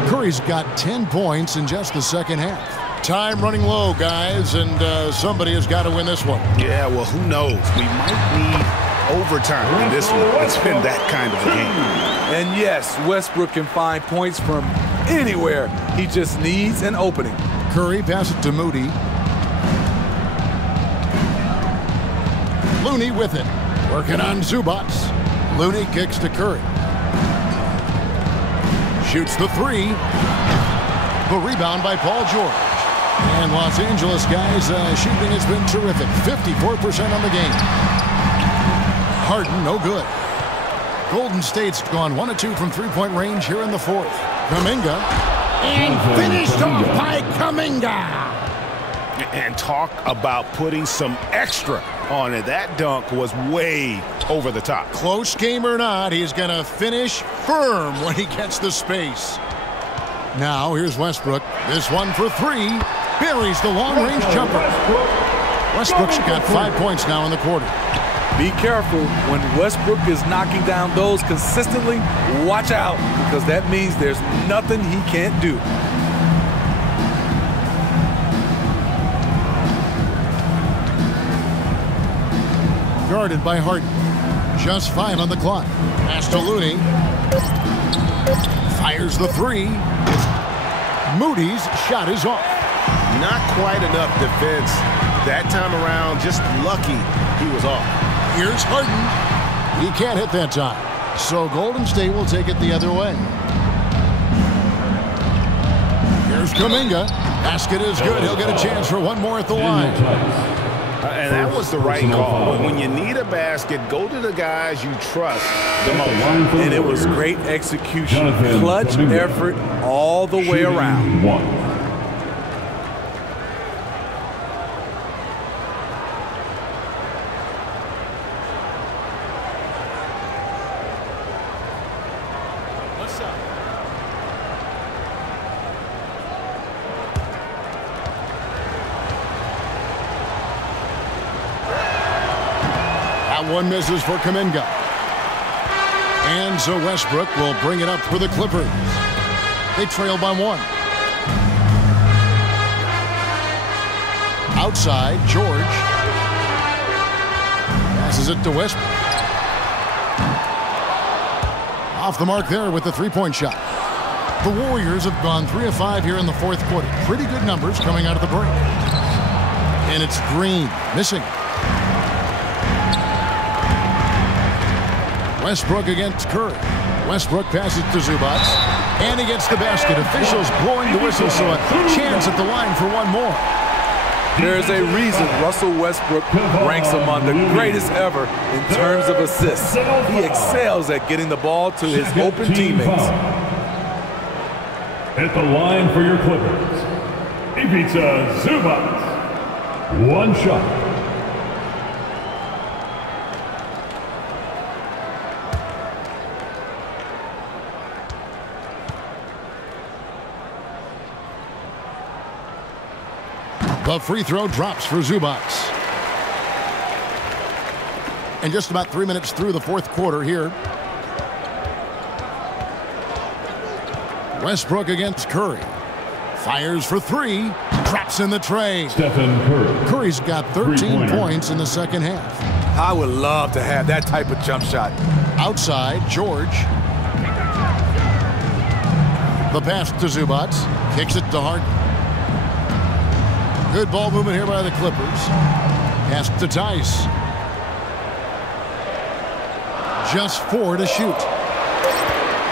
Curry's got 10 points in just the second half. Time running low, guys, and somebody has got to win this one. Yeah, well, who knows? We might need overtime in this one. It's been that kind of a game. And yes, Westbrook can find points from anywhere. He just needs an opening. Curry passes it to Moody. Looney with it. Working on Zubac. Looney kicks to Curry. Shoots the three. The rebound by Paul George. And Los Angeles guys, shooting has been terrific. 54% on the game. Harden, no good. Golden State's gone 1 of 2 from three-point range here in the fourth. Kuminga. And finished off by Kuminga. And talk about putting some extra on it. That dunk was way over the top. Close game or not, he's going to finish firm when he gets the space. Now, here's Westbrook. This one for three. Buries the long-range jumper. Westbrook's got 5 points now in the quarter. Be careful when Westbrook is knocking down those consistently. Watch out, because that means there's nothing he can't do. Guarded by Harden. Just 5 on the clock. Pass to Looney. Fires the three. Moody's shot is off. Not quite enough defense. That time around, just lucky he was off. Here's Harden. He can't hit that time. So Golden State will take it the other way. Here's Kuminga. Basket is good. He'll get a chance for one more at the line. And that was the right call. When you need a basket, go to the guys you trust the most. And it was great execution. Clutch effort all the way around. One misses for Kuminga. And so Westbrook will bring it up for the Clippers. They trail by 1. Outside, George. Passes it to Westbrook. Off the mark there with the three-point shot. The Warriors have gone 3 of 5 here in the fourth quarter. Pretty good numbers coming out of the break. And it's Green missing. Westbrook against Curry. Westbrook passes to Zubac. And he gets the basket. Officials blowing the whistle, so a chance at the line for one more. There's a reason Russell Westbrook ranks among the greatest ever in terms of assists. He excels at getting the ball to his open teammates. At the line for your Clippers, Ivica Zubac. One shot. The free throw drops for Zubac. And just about 3 minutes through the fourth quarter here. Westbrook against Curry. Fires for three. Traps in the tray. Stephen Curry. Curry's got 13 points in the second half. I would love to have that type of jump shot. Outside, George. The pass to Zubac. Kicks it to Harden. Good ball movement here by the Clippers. Pass to Tice. Just 4 to shoot.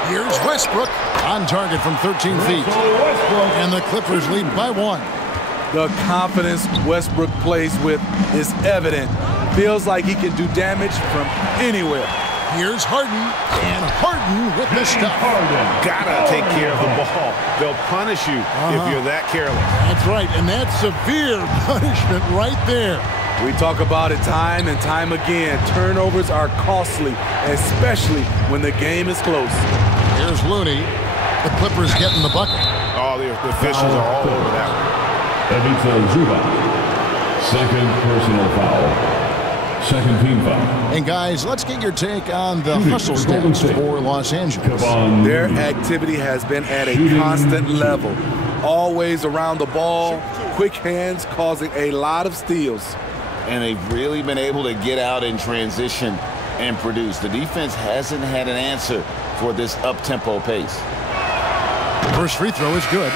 Here's Westbrook on target from 13 feet. And the Clippers lead by 1. The confidence Westbrook plays with is evident. Feels like he can do damage from anywhere. Here's Harden, and Harden with the stuff. Gotta take care of the ball. They'll punish you if you're that careless. That's right, and that's severe punishment right there. We talk about it time and time again. Turnovers are costly, especially when the game is close. Here's Looney. The Clippers getting the bucket. Oh, the officials are all over that one. Ivica Zubac. Second personal foul. Second team foul. And guys, let's get your take on the hustle stats for Los Angeles. Their activity has been at a constant level. Always around the ball, quick hands causing a lot of steals. And they've really been able to get out in transition and produce. The defense hasn't had an answer for this up-tempo pace. First free throw is good.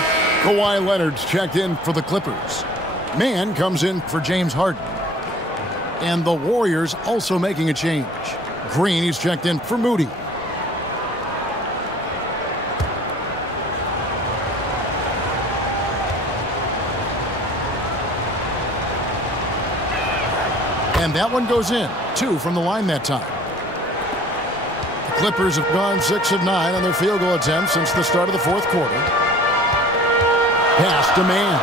Kawhi Leonard's checked in for the Clippers. Mann comes in for James Harden. And the Warriors also making a change. Green, he's checked in for Moody. And that one goes in. 2 from the line that time. The Clippers have gone 6 of 9 on their field goal attempts since the start of the fourth quarter. Pass to man.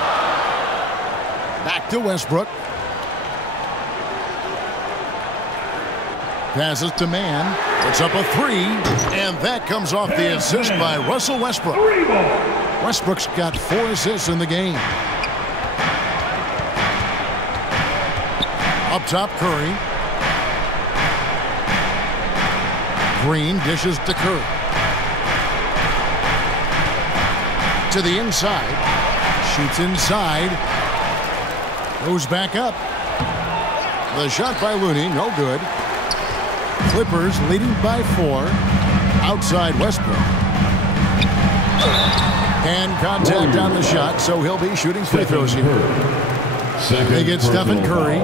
Back to Westbrook. Passes to man. Puts up a 3. And that comes off the assist by Russell Westbrook. Westbrook's got 4 assists in the game. Up top, Curry. Green dishes to Curry. To the inside. Shoots inside. Goes back up. The shot by Looney, no good. Clippers leading by 4. Outside Westbrook. And contact on the shot, so he'll be shooting free throws here. They get Stephen Curry.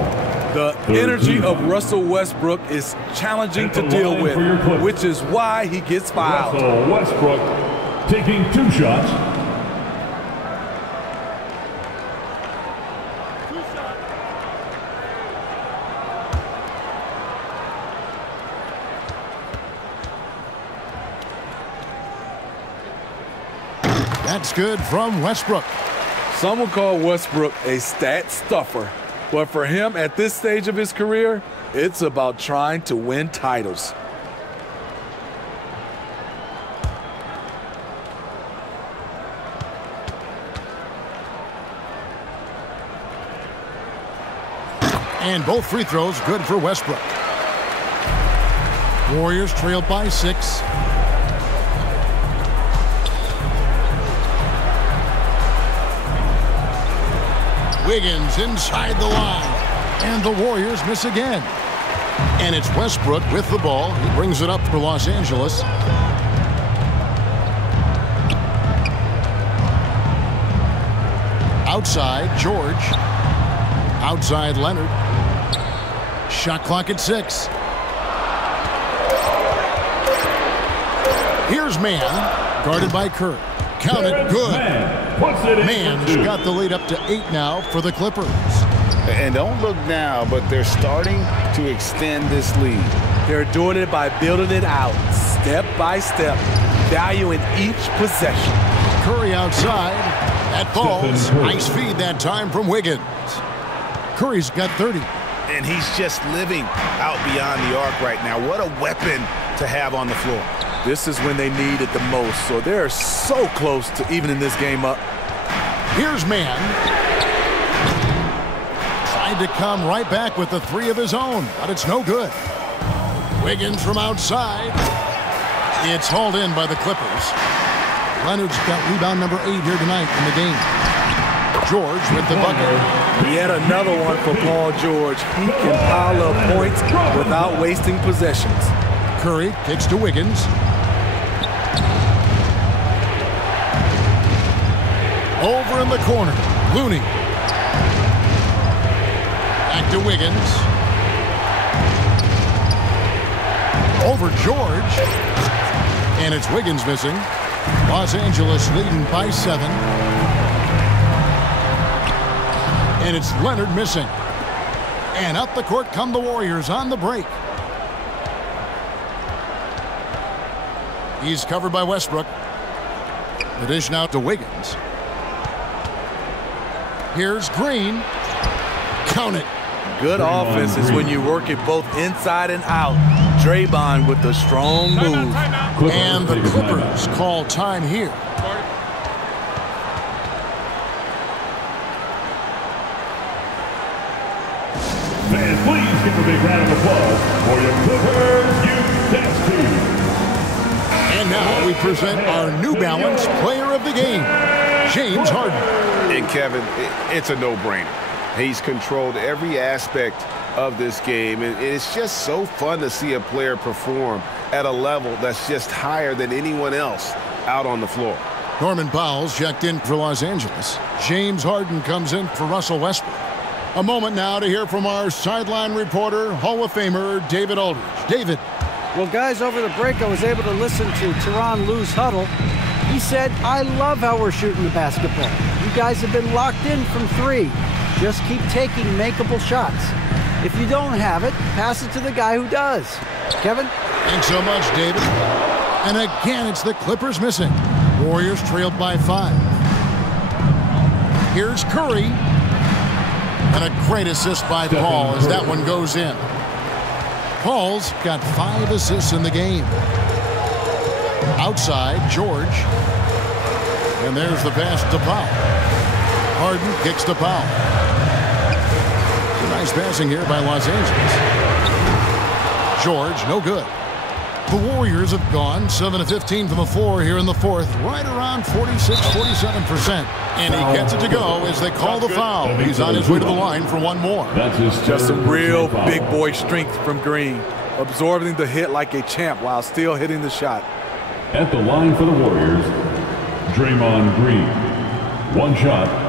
The energy of Russell Westbrook is challenging to deal with, which is why he gets fouled. Russell Westbrook taking 2 shots. That's good from Westbrook. Some would call Westbrook a stat stuffer. But for him at this stage of his career, it's about trying to win titles. And both free throws good for Westbrook. Warriors trail by 6. Wiggins inside the line. And the Warriors miss again. And it's Westbrook with the ball. He brings it up for Los Angeles. Outside, George. Outside, Leonard. Shot clock at 6. Here's Man, guarded by Curry. Counted, good. Man's got the lead up to 8 now for the Clippers. And don't look now, but they're starting to extend this lead. They're doing it by building it out, step by step, valuing each possession. Curry outside. That falls. Nice feed that time from Wiggins. Curry's got 30. And he's just living out beyond the arc right now. What a weapon to have on the floor. This is when they need it the most, so they're so close to evening this game up. Here's Man. Tried to come right back with the 3 of his own, but it's no good. Wiggins from outside. It's hauled in by the Clippers. Leonard's got rebound number 8 here tonight in the game. George with the bucket. Yet another one for Paul George. He can pile up points without wasting possessions. Curry kicks to Wiggins. Over in the corner, Looney. Back to Wiggins. Over George. And it's Wiggins missing. Los Angeles leading by 7. And it's Leonard missing. And up the court come the Warriors on the break. He's covered by Westbrook. The dish now to Wiggins. Here's Green. Count it. Good offense is when you work it both inside and out. Draymond with the strong move. And the Clippers call time here. Fans, please give a big round of applause for your Clippers Youth team. And now we present our New Balance Player of the Game, James Harden. And Kevin, it's a no-brainer. He's controlled every aspect of this game, and it's just so fun to see a player perform at a level that's just higher than anyone else out on the floor. Norman Powell's checked in for Los Angeles. James Harden comes in for Russell Westbrook. A moment now to hear from our sideline reporter, Hall of Famer David Aldridge. David. Well, guys, over the break, I was able to listen to Tyronn Lue's huddle. He said, I love how we're shooting the basketball. You guys have been locked in from 3. Just keep taking makeable shots. If you don't have it, pass it to the guy who does. Kevin? Thanks so much, David. And again, it's the Clippers missing. Warriors trailed by 5. Here's Curry. And a great assist by Paul as that one goes in. Paul's got 5 assists in the game. Outside, George. And there's the pass to Powell. Harden kicks to Powell. Nice passing here by Los Angeles. George, no good. The Warriors have gone 7 of 15 from the floor here in the fourth, right around 46-47%. And he gets it to go as they call the foul. He's on his way to the line for one more. Just some real big boy strength from Green, absorbing the hit like a champ while still hitting the shot. At the line for the Warriors, Draymond Green. One shot.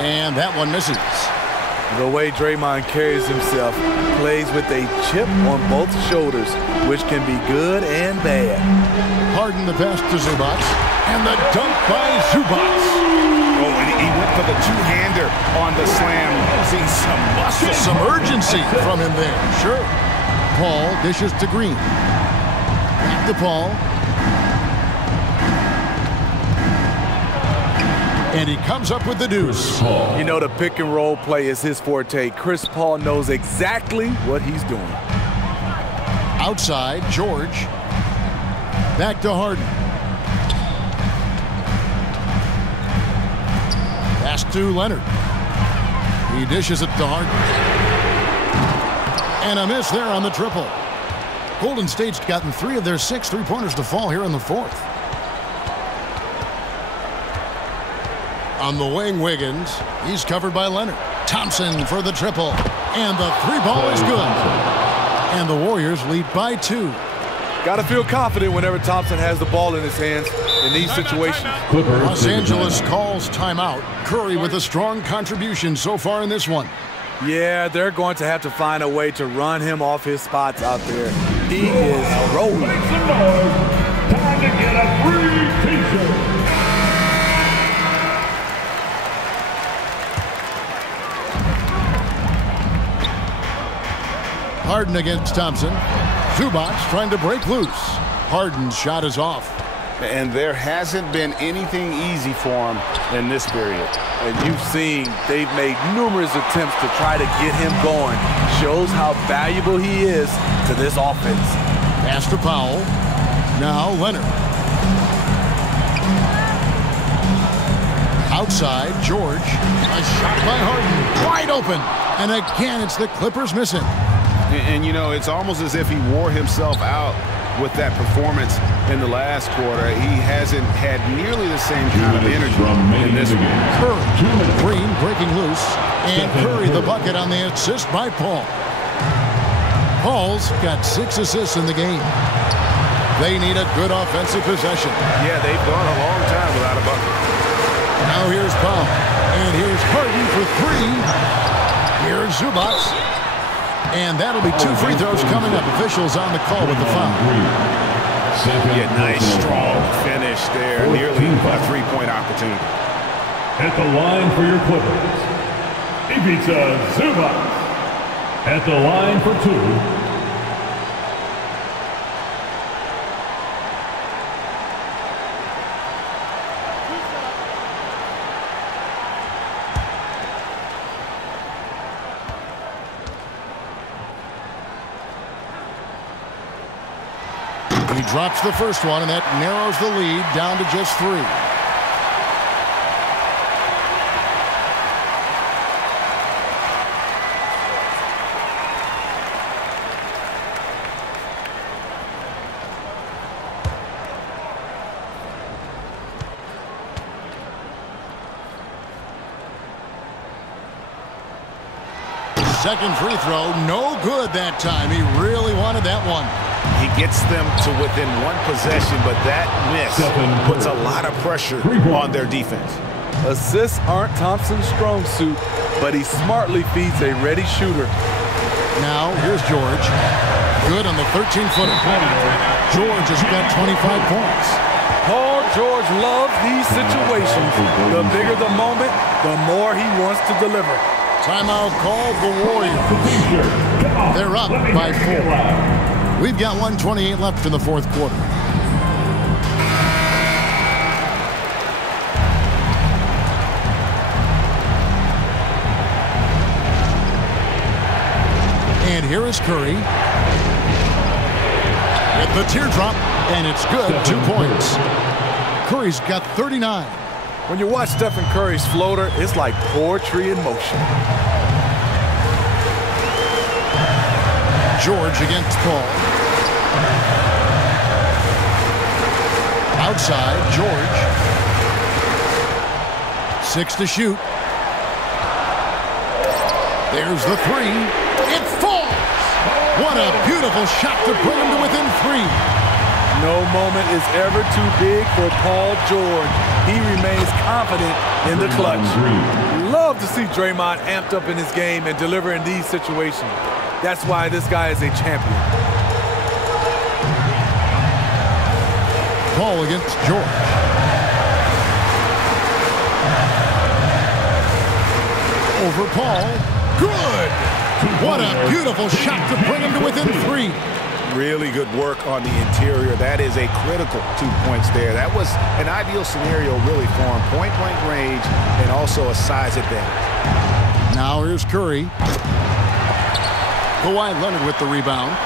And that one misses. The way Draymond carries himself, plays with a chip on both shoulders, which can be good and bad. Harden the pass to Zubac, and the dunk by Zubac. Oh, and he went for the two-hander on the slam. See some muscle. Some urgency from him there. Sure. Paul dishes to Green. Back to Paul. And he comes up with the deuce. You know, the pick and roll play is his forte. Chris Paul knows exactly what he's doing. Outside, George. Back to Harden. Pass to Leonard. He dishes it to Harden. And a miss there on the triple. Golden State's gotten 3 of their 6 three-pointers to fall here in the fourth. On the wing, Wiggins. He's covered by Leonard. Thompson for the triple. And the 3-ball is good. And the Warriors lead by 2. Got to feel confident whenever Thompson has the ball in his hands in these situations. Los Angeles calls timeout. Curry with a strong contribution so far in this one. Yeah, they're going to have to find a way to run him off his spots out there. He is rolling. Time to get a free t-shirt. Harden against Thompson. Zubac trying to break loose. Harden's shot is off. And there hasn't been anything easy for him in this period. And you've seen they've made numerous attempts to try to get him going. Shows how valuable he is to this offense. Pass to Powell. Now Leonard. Outside, George. A shot by Harden. Wide open. And again, it's the Clippers missing. And, you know, it's almost as if he wore himself out with that performance in the last quarter. He hasn't had nearly the same kind of energy in this one. Curry, Green breaking loose, and Curry the bucket on the assist by Paul. Paul's got 6 assists in the game. They need a good offensive possession. Yeah, they've gone a long time without a bucket. Now here's Paul, and here's Harden for 3. Here's Zubac. And that'll be 2 free throws coming up. Officials on the call with the foul. Yeah, nice, strong finish there. Nearly a 3-point opportunity. At the line for your Clippers, Ivica Zubac. At the line for 2. He drops the first one, and that narrows the lead down to just 3. Second free throw, no good that time. He really wanted that one. He gets them to within 1 possession, but that miss puts a lot of pressure on their defense. Assists aren't Thompson's strong suit, but he smartly feeds a ready shooter. Now, here's George. Good on the 13-footer. George has got 25 points. Paul George loves these situations. The bigger the moment, the more he wants to deliver. Timeout called the Warriors. They're up by 4. We've got 1:28 left in the fourth quarter. And here is Curry. With the teardrop, and it's good. 2 points. Curry's got 39. When you watch Stephen Curry's floater, it's like poetry in motion. George against Paul. Outside, George. 6 to shoot. There's the 3. It falls! What a beautiful shot to bring him to within 3. No moment is ever too big for Paul George. He remains confident in the clutch. Love to see Draymond amped up in his game and deliver in these situations. That's why this guy is a champion. Paul against George. Over Paul. Good! What a beautiful shot to bring him to within 3. Really good work on the interior. That is a critical 2 points there. That was an ideal scenario really for him. Point-blank range and also a size advantage. Now here's Curry. Kawhi Leonard with the rebound.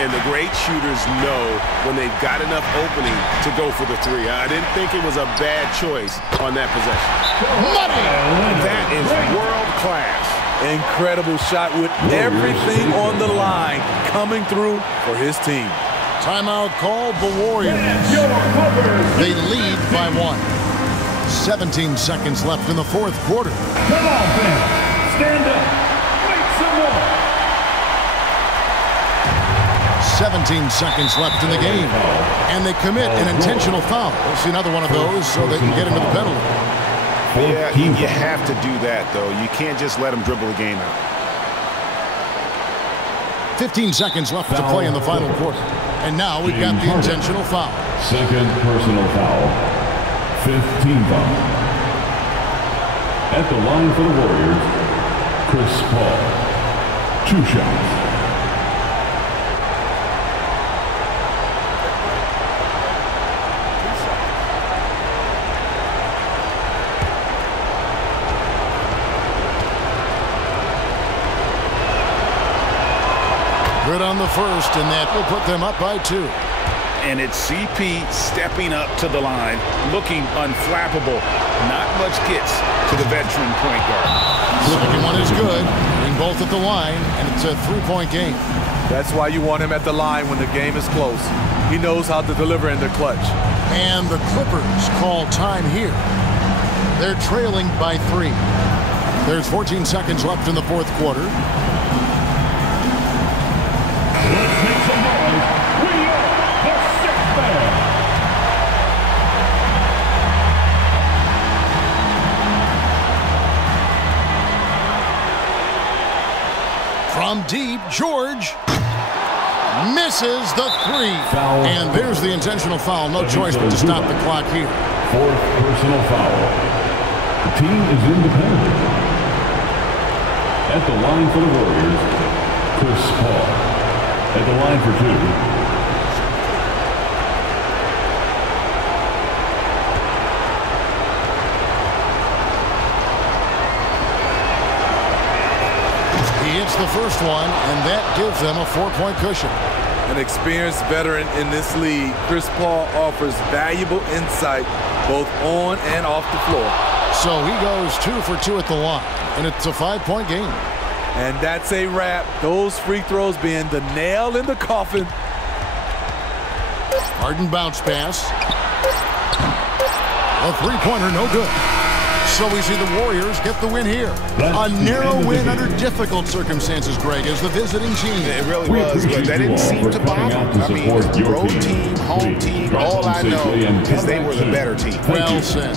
And the great shooters know when they've got enough opening to go for the 3. I didn't think it was a bad choice on that possession. Money! That is world class. Incredible shot with everything on the line coming through for his team. Timeout called the Warriors. They lead by 1. 17 seconds left in the fourth quarter. Come on, fans. Stand up. Make some more. 17 seconds left in the game. And they commit an intentional foul. We'll see another one of those so they can get into the penalty. Yeah, you have to do that, though. You can't just let them dribble the game out. 15 seconds left to play in the final quarter. And now we've got the intentional foul. Second personal foul. 5th team foul. At the line for the Warriors, Chris Paul. 2 shots. Good on the first, and that will put them up by 2. And it's CP stepping up to the line, looking unflappable. Not much gets to the veteran point guard. Second one is good. Getting both at the line, and it's a 3-point game. That's why you want him at the line when the game is close. He knows how to deliver in the clutch. And the Clippers call time here. They're trailing by 3. There's 14 seconds left in the fourth quarter. From deep, George misses the 3. And there's the intentional foul. No choice but to stop the clock here. 4th personal foul. The team is in the penalty. At the line for the Warriors, Chris Paul. At the line for 2. The first one, and that gives them a 4-point cushion. An experienced veteran in this league, Chris Paul offers valuable insight both on and off the floor. So he goes 2 for 2 at the line, and it's a 5-point game. And that's a wrap. Those free throws being the nail in the coffin. Harden bounce pass. A 3-pointer, no good. So we see the Warriors get the win here. A narrow win under difficult circumstances, Greg, as the visiting team. It really was, but that didn't seem to bother. I mean, road team, home team, all I know is they were the better team. Well said.